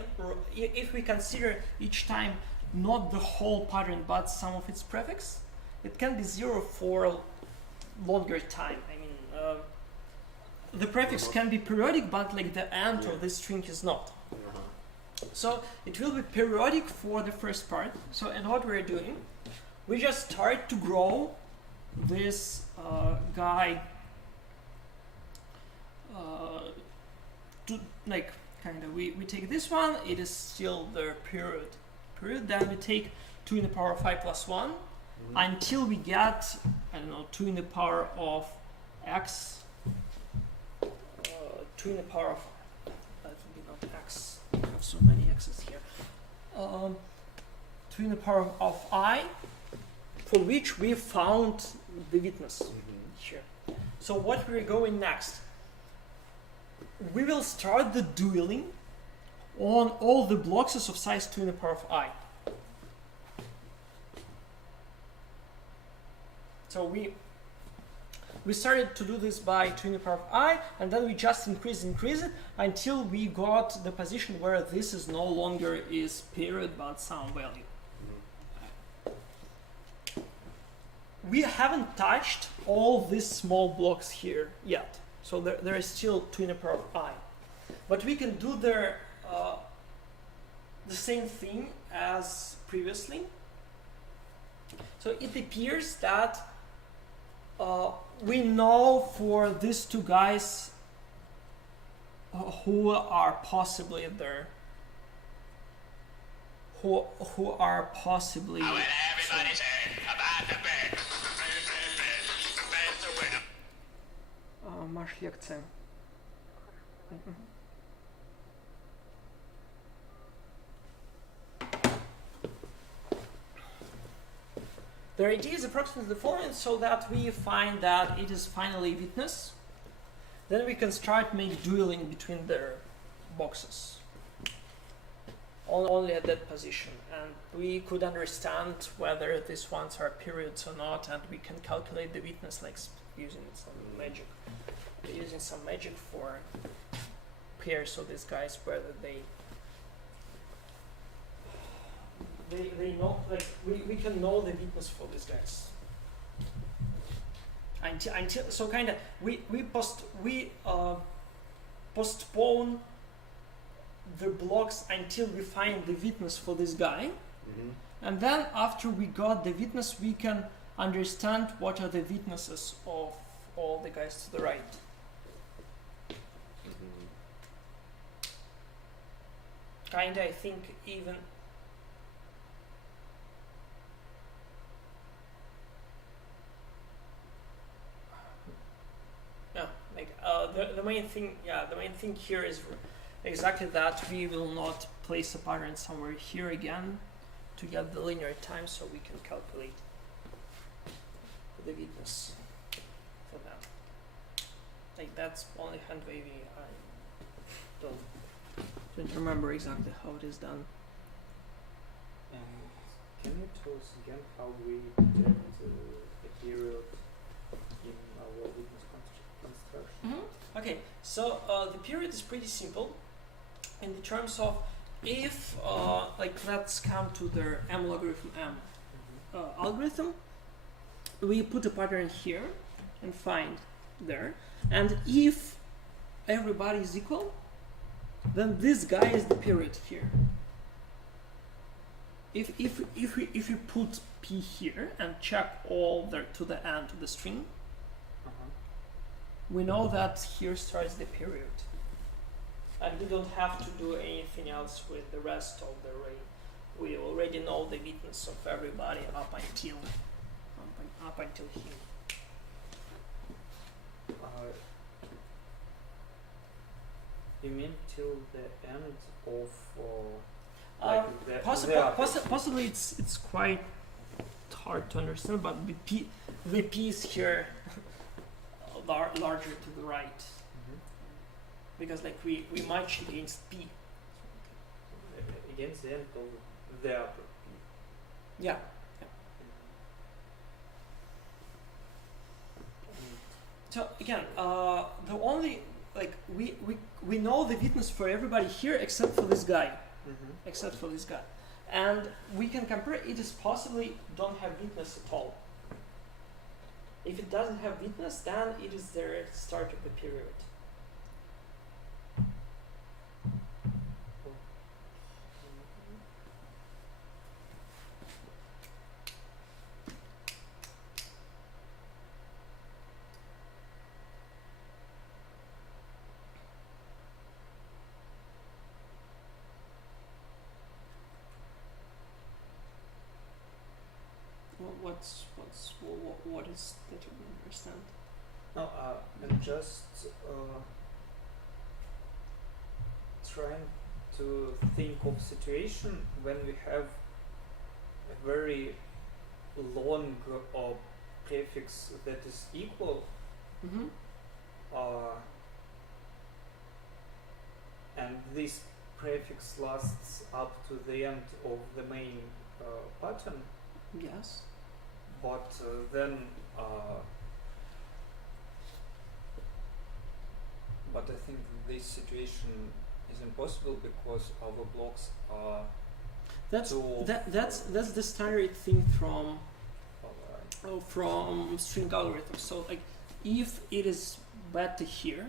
if we consider each time not the whole pattern but some of its prefix, it can be 0 for longer time. I mean, the prefix can be periodic, but like the end of this string is not. So it will be periodic for the first part. So and what we're doing, we just start to grow this guy to like kind of we take this one. It is still the period. Then we take 2 in the power of I plus 1. Until we get, I don't know, 2 in the power of x, 2 in the power of, that would be not x, I have so many x's here, 2 in the power of I, for which we found the witness here. So what we're going next, we will start the dueling on all the blocks of size 2 in the power of I. So we started to do this by 2 in the power of I, and then we just increase it until we got the position where this is no longer is period but some value. We haven't touched all these small blocks here yet, so there is still 2 in the power of I. But we can do the same thing as previously. So it appears that we know for these two guys who are possibly there, who are possibly. How will everybody say about the bed? Bed's the winner. Masz jak це. The idea is approximately the following, so that we find that it is finally witness. Then we can start make dueling between their boxes. Only at that position, and we could understand whether these ones are periods or not, and we can calculate the witness like using some magic. Using some magic for pairs of these guys, whether they know, like we can know the witness for these guys. Until so kind of we postpone the blocks until we find the witness for this guy, and then after we got the witness, we can understand what are the witnesses of all the guys to the right. Kinda, I think even. Yeah, like the main thing. Yeah, the main thing here is exactly that we will not place a pattern somewhere here again to get the linear time, so we can calculate the witness for that. Like that's only hand wavy. I don't remember exactly how it is done. And can you tell us again how we detect a period in our witness construction? Okay, so the period is pretty simple in the terms of if, like let's come to the M logarithm M algorithm, we put a pattern here and find there, and if everybody is equal, then this guy is the period here. If we put P here and check all the to the end of the string, we know that here starts the period, and we don't have to do anything else with the rest of the array. We already know the witness of everybody up until him. You mean till the end of Possibly it's quite hard to understand, but the P is here larger to the right, because like we match against P. Against the end of the upper P. Yeah. So again, the only like we know the witness for everybody here except for this guy, and we can compare. It is possibly don't have witness at all. If it doesn't have witness, then it is the start of the period. What is that you don't understand? No, I'm just trying to think of situation when we have a very long prefix that is equal, and this prefix lasts up to the end of the main pattern. Yes. But then, but I think this situation is impossible because our blocks are that's the standard thing from string algorithms. So like if it is beta here,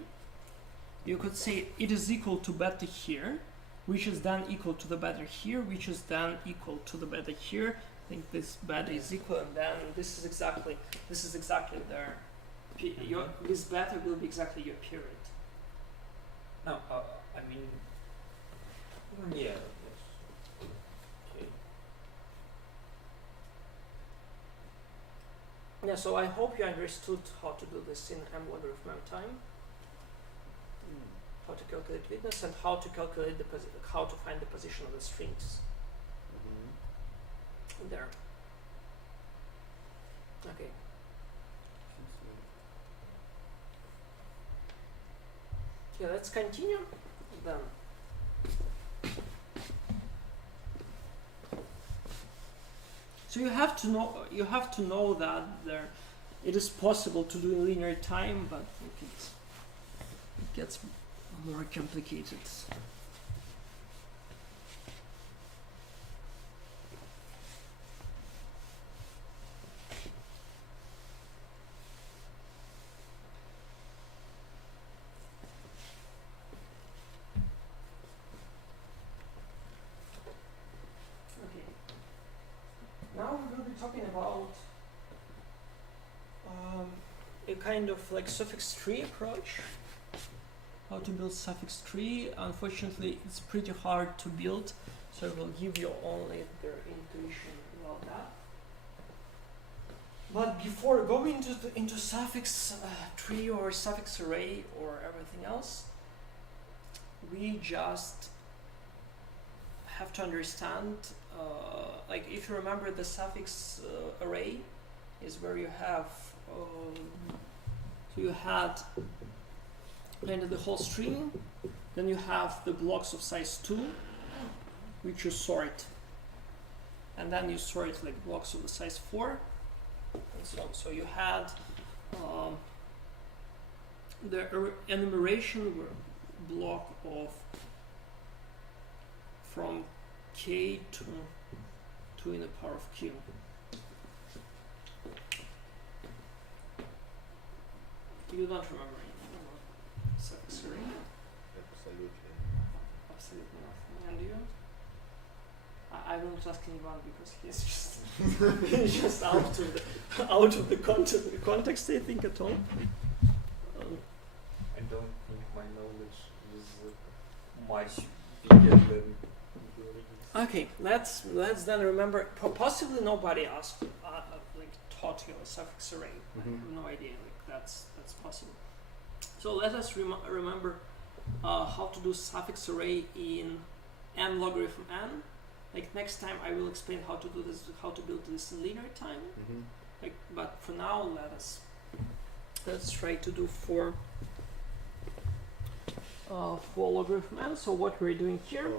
you could say it is equal to beta here, which is then equal to the beta here, which is then equal to the beta here. I think this beta is equal, and then this is exactly their this beta will be exactly your period. No, I mean, yeah, yes. Okay. Yeah, so I hope you understood how to do this in M logarithm M time. How to calculate witness and how to calculate how to find the position of the strings. There. Okay. Okay, let's continue then. So you have to know that it is possible to do in linear time, but it gets more complicated. Okay. Now we will be talking about a kind of like suffix tree approach. How to build suffix tree. Unfortunately, it's pretty hard to build, so I will give you only the intuition about that. But before going into suffix tree or suffix array or everything else, we just have to understand, like if you remember, the suffix array is where you have, so you had kind of the whole string, then you have the blocks of size 2, which you sort, and then you sort like blocks of the size 4, and so on. So you had the enumeration block of from k to 2 in the power of q. You don't remember anything about suffix array? Absolutely. Absolutely nothing. And you? I won't ask anyone because he's just he's just out of the context, I think, at all. I don't think my knowledge is much bigger than yours. Okay, let's then remember. Possibly nobody asked, like taught you a suffix array. I have no idea. Like that's possible. So let us remember how to do suffix array in n logarithm n. Like next time I will explain how to do this, how to build this in linear time. Like, but for now, let's try to do for logarithm n. So what we're doing here.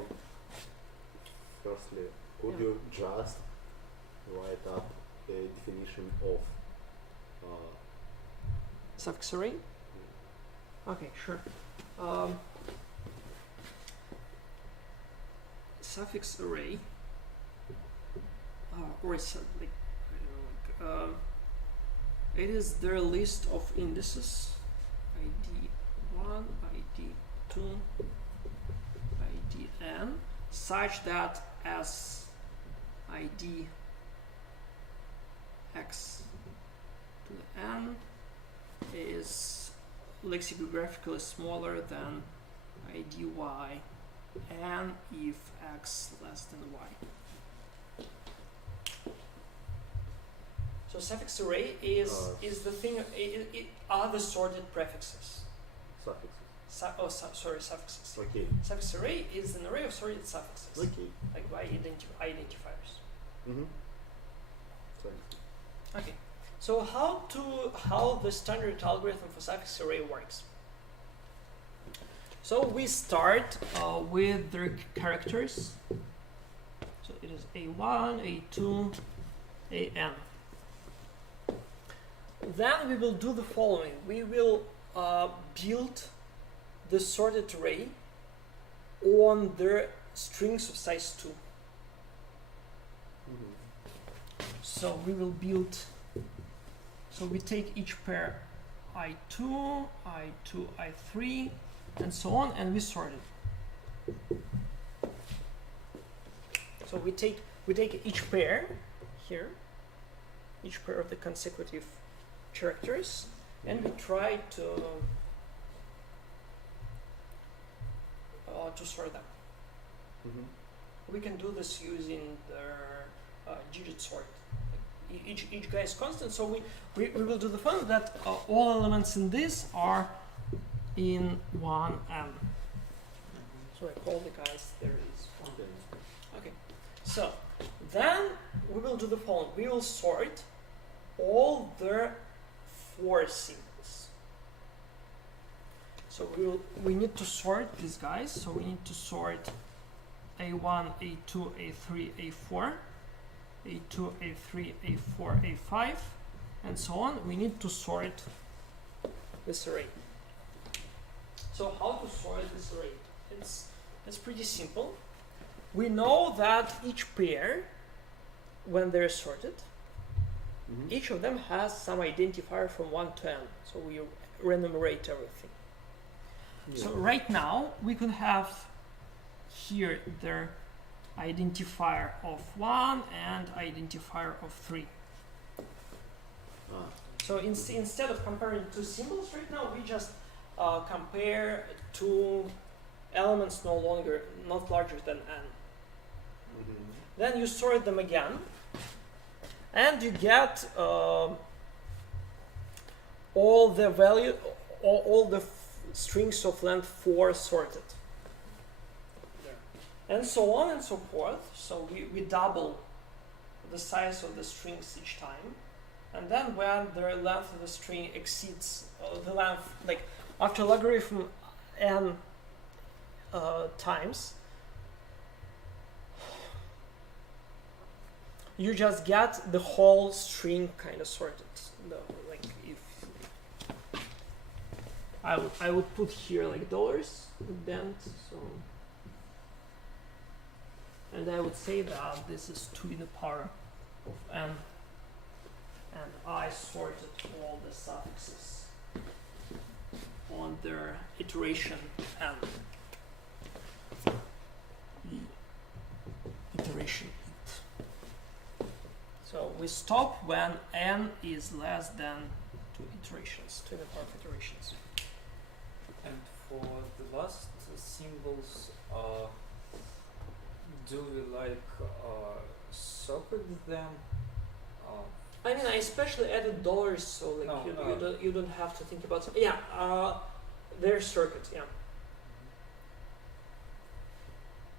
Firstly, could you just write up a definition of Suffix array? Okay, sure. Suffix array, or like, I don't know, like, it is their list of indices, ID1, ID2, IDN, such that as ID x to the n is lexicographically smaller than ID y and if x less than y. So suffix array is the thing. Are the sorted prefixes. suffixes? Suffixes. Okay. Suffix array is an array of sorted suffixes, Okay. like by identifiers. Thanks. Okay. So how the standard algorithm for suffix array works? So we start with their characters. So it is A1, A2, AN. Then we will do the following. We will build the sorted array on their strings of size 2. So we will build, so we take each pair I2, I2, I3, and so on, and we sort it. So we take each pair here, each pair of the consecutive characters, and we try to sort them. We can do this using the digit sort. Each guy is constant, so we will do the following, that all elements in this are in 1n. So I call the guys there is 1. Okay, so then we will do the following. We will sort all the 4 symbols. So we need to sort these guys. So we need to sort A1, A2, A3, A4, A2, A3, A4, A5, and so on. We need to sort this array. So how to sort this array? It's pretty simple. We know that each pair, when they're sorted, each of them has some identifier from 1 to n. So we renumerate everything. Yeah. So right now we can have here their identifier of 1 and identifier of 3. Ah. So instead of comparing 2 symbols right now, we just compare 2 elements not larger than n. Then you sort them again, and you get all the value, all the strings of length 4 sorted, and so on and so forth. So we double the size of the strings each time, and then when the length of the string exceeds the length, like after logarithm n times, you just get the whole string kind of sorted. Like if I would put here like dollars indent, so, and I would say that this is 2 in the power of n, and I sorted all the suffixes on their iteration n. Iteration it. So we stop when n is less than 2 iterations, 2 in the power of iterations. And for the last symbols, do we like circle them? I mean, I especially added dollars, so like No, you don't have to think about. There's circuit, yeah.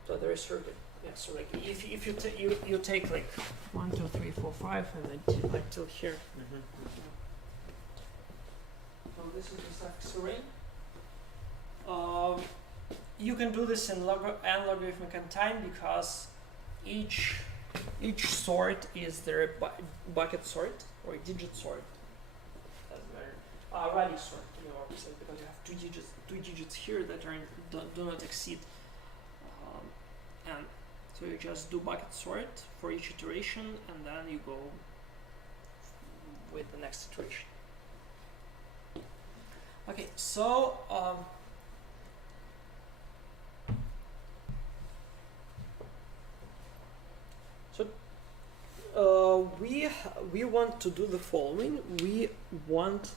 So there is circuit, yeah. So like if you take like 1, 2, 3, 4, 5, and then like till here. So this is the suffix array. You can do this in n logarithmic n time because each sort is their bucket sort or digit sort. Doesn't matter. Radius sort, because you have two digits here that do not exceed n. So you just do bucket sort for each iteration, and then you go with the next iteration. Okay, so we want to do the following. We want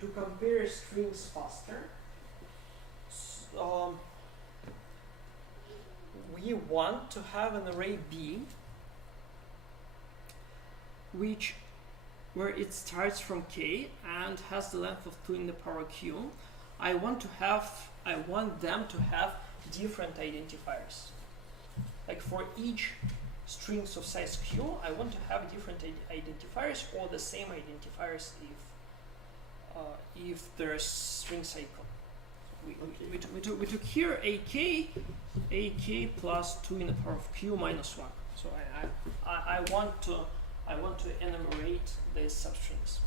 to compare strings faster. We want to have an array B where it starts from k and has the length of 2 in the power q. I want them to have different identifiers. Like for each strings of size q, I want to have different identifiers or the same identifiers if their strings are equal. We took here ak plus 2 in the power of q minus 1. So I want to enumerate these substrings.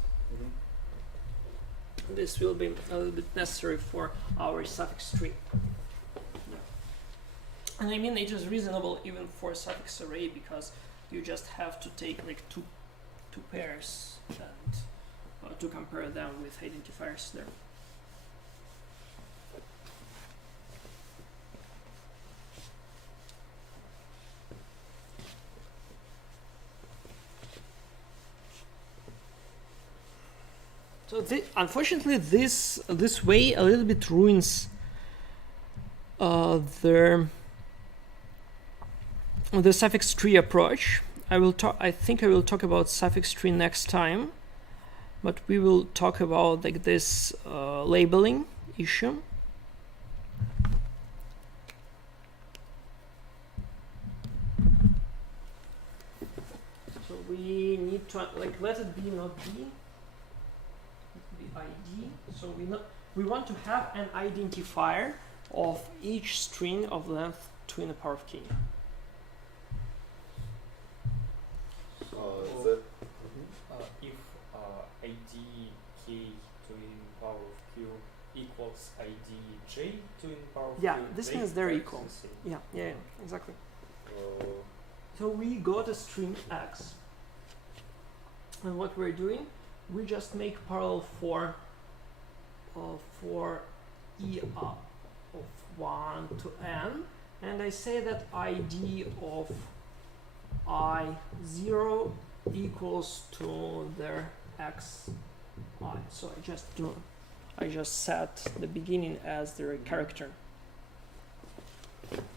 This will be a little bit necessary for our suffix tree. And I mean, it is reasonable even for a suffix array because you just have to take like two pairs and to compare them with identifiers there. So unfortunately, this way a little bit ruins the suffix tree approach. I think I will talk about suffix tree next time, but we will talk about like this labeling issue. So we like let it be not b, be id. So we want to have an identifier of each string of length 2 in the power of k. That If id k to in power of q equals id j to in power of Yeah, q, this they means they're are equal. the same. Yeah, exactly. uh, So we got a string x, and what we're doing, we just make parallel for e of 1 to n, and I say that id of I0 equals to their xi. So I just set the beginning as the character.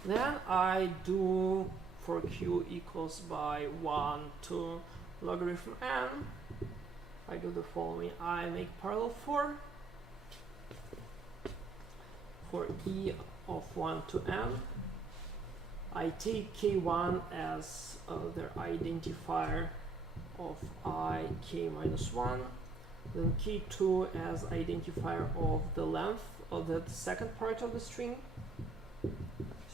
Then I do for q equals by 1 to logarithm n. I do the following. I make parallel for e of 1 to n. I take k1 as their identifier of I k minus 1, then k2 as identifier of the length of the second part of the string.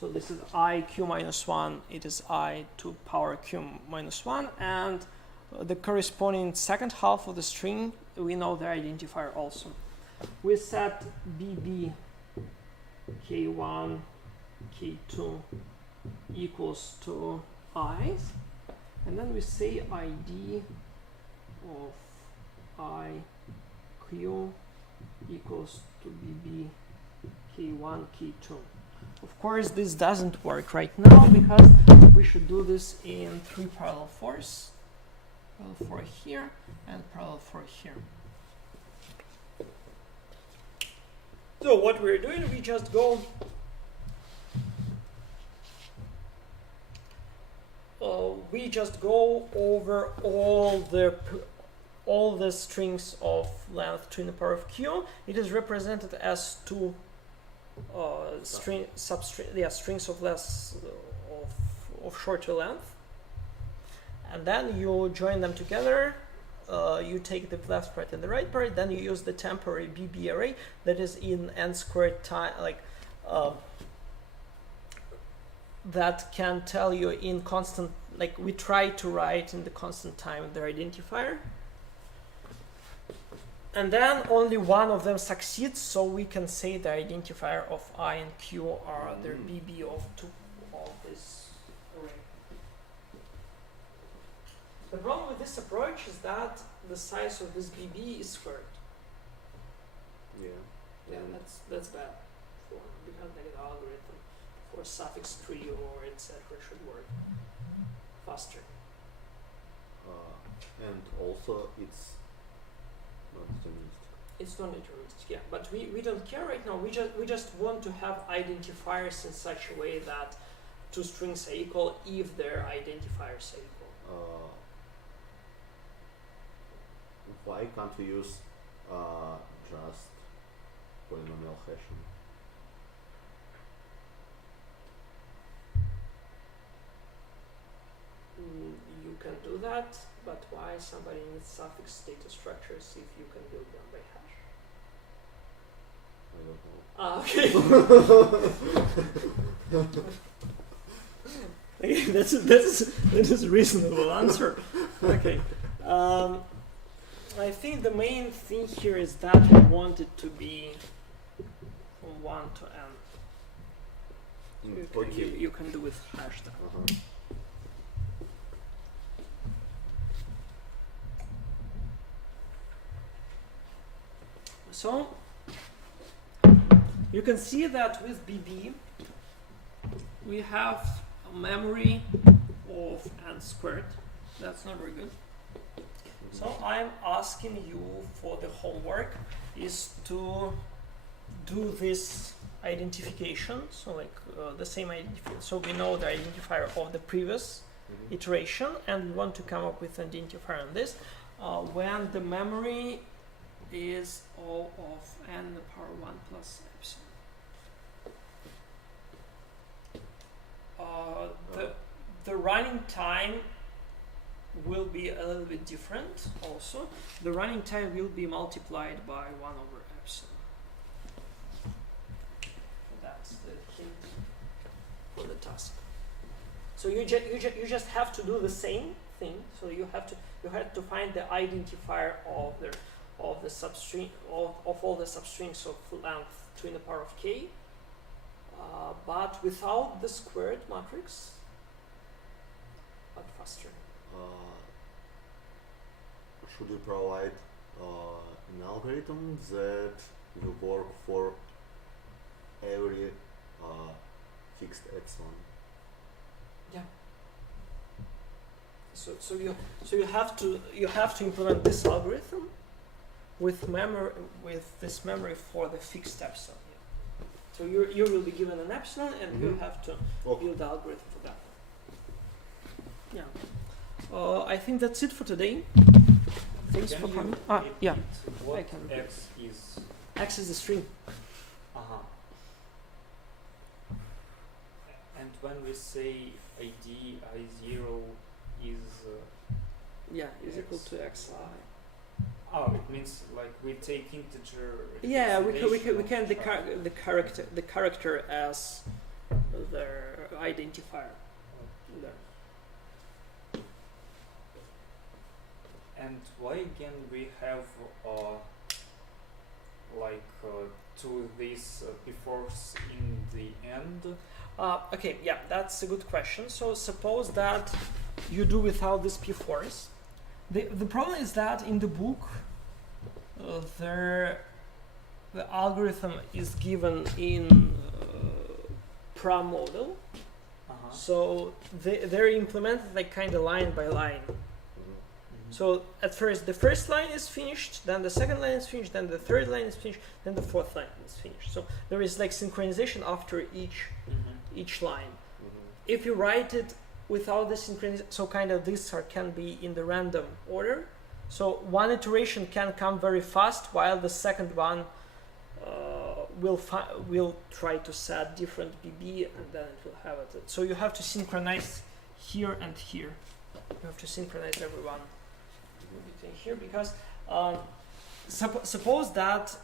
So this is I q minus 1, it is I to power q minus 1, and the corresponding second half of the string, we know the identifier also. We set bb k1, k2 equals to I, and then we say id of I q equals to bb k1, k2. Of course, this doesn't work right now because we should do this in 3 parallel fors. Parallel for here and parallel for here. So what we're doing, we just go over all the strings of length 2 in the power of q. It is represented as 2 strings of less of shorter length, and then you join them together. You take the left part and the right part, then you use the temporary bb array that is in n squared time, that can tell you in constant, like we try to write in the constant time their identifier, and then only one of them succeeds, so we can say the identifier of I and q are their bb of 2 of this array. The problem with this approach is that the size of this bb is squared. yeah. That's bad because like an algorithm for suffix tree or etc. should work faster. And also it's not deterministic. It's not deterministic, yeah. But we don't care right now. We just want to have identifiers in such a way that 2 strings are equal if their identifiers are equal. Why can't we use just polynomial hashing? You can do that, but why somebody needs suffix data structures if you can build them by hash? I don't know. Okay, that is a reasonable answer. Okay. I think the main thing here is that we want it to be from 1 to n. You can do with hash that. So you can see that with bb we have a memory of n squared. That's not very good. So I'm asking you for the homework is to do this identification. So like the same identifier. So we know the identifier of the previous iteration, and we want to come up with an identifier on this when the memory is O of n to the power 1 plus epsilon. The running time will be a little bit different also. The running time will be multiplied by 1/epsilon. That's the hint for the task. So you just have to do the same thing. So you have to find the identifier of the substring of all the substrings of length 2 in the power of k, but without the squared matrix, but faster. Should you provide an algorithm that will work for every fixed epsilon? Yeah. So you have to implement this algorithm with this memory for the fixed epsilon. Yeah. So you will be given an epsilon, and you have to build the algorithm for that. Yeah. I think that's it for today. Thanks for coming. Yeah. What I can. x is? X is the string. And when we say ID I0 is Is equal to xi. it means like we take integer. Yeah, we representation can of the character as the identifier. There. And why again we have to these befores in the end? Okay, yeah, that's a good question. So suppose that you do without these p4s. The problem is that in the book, the algorithm is given in pram model. So they're implemented like kind of line by line. So at first, the first line is finished, then the second line is finished, then the third line is finished, then the fourth line is finished. So there is like synchronization after each line. If you write it without the synchronization, so kind of these can be in the random order. So one iteration can come very fast, while the second one will try to set different BB, and then it will have it. So you have to synchronize here and here. You have to synchronize everyone between here, because suppose that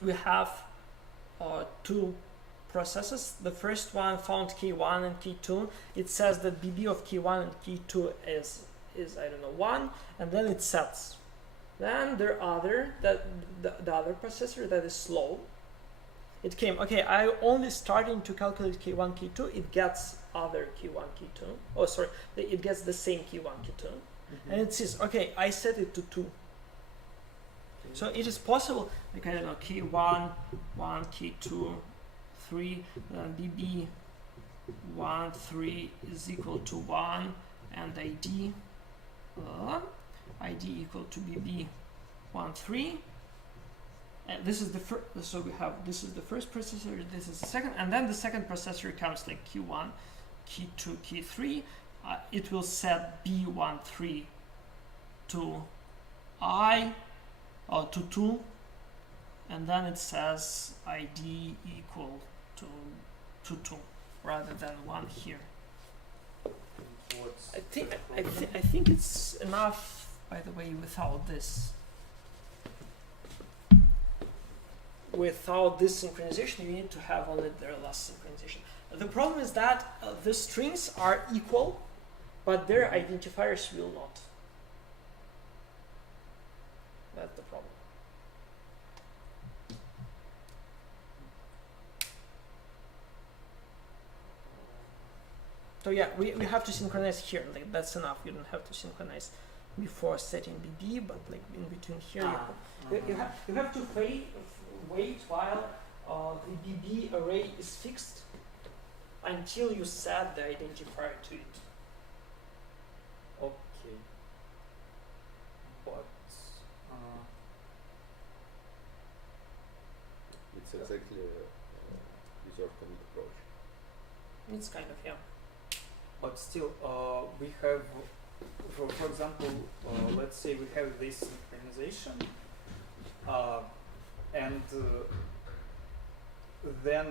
we have two processes. The first one found K1 and K2. It says that BB of K1 and K2 is I don't know 1, and then it sets. Then there are the other processor that is slow. It came, okay, I only starting to calculate K1, K2, it gets other K1, K2. Oh, sorry, it gets the same K1, K2. And it says, okay, I set it to 2. So it is possible, like, I don't know, K1, 1, K2, 3, then BB 1, 3 is equal to 1, and ID equal to BB 1, 3. And this is the first, so we have, this is the first processor, this is the second, and then the second processor comes like Q1, Q2, Q3. It will set B13 to I, or to 2, and then it says ID equal to 2, rather than 1 here. I think it's enough, by the way, without this. Without this synchronization, you need to have only their last synchronization. The problem is that the strings are equal, but their identifiers will not. That's the problem. So yeah, we have to synchronize here. Like that's enough. You don't have to synchronize before setting BB, but like in between here, you have to wait while the BB array is fixed until you set the identifier to it. Okay. But it's exactly a reserved commit approach. It's kind of, yeah. But still, we have, for example, let's say we have this synchronization, and then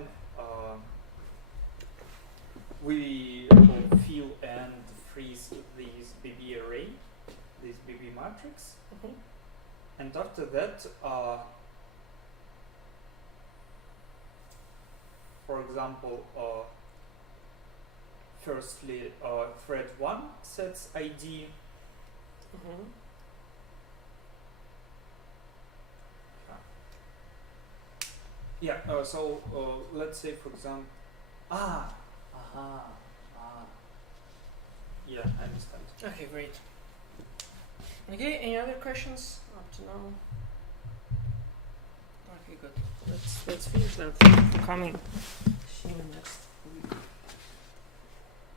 we fill and increase this BB array, this BB matrix, Mhm. and after that, for example, firstly, thread 1 sets ID. Mhm. Yeah, so let's say, for example, yeah, I understand. Okay, great. Okay, any other questions up to now? Okay, good. Let's finish then. Thank you for coming. See you next.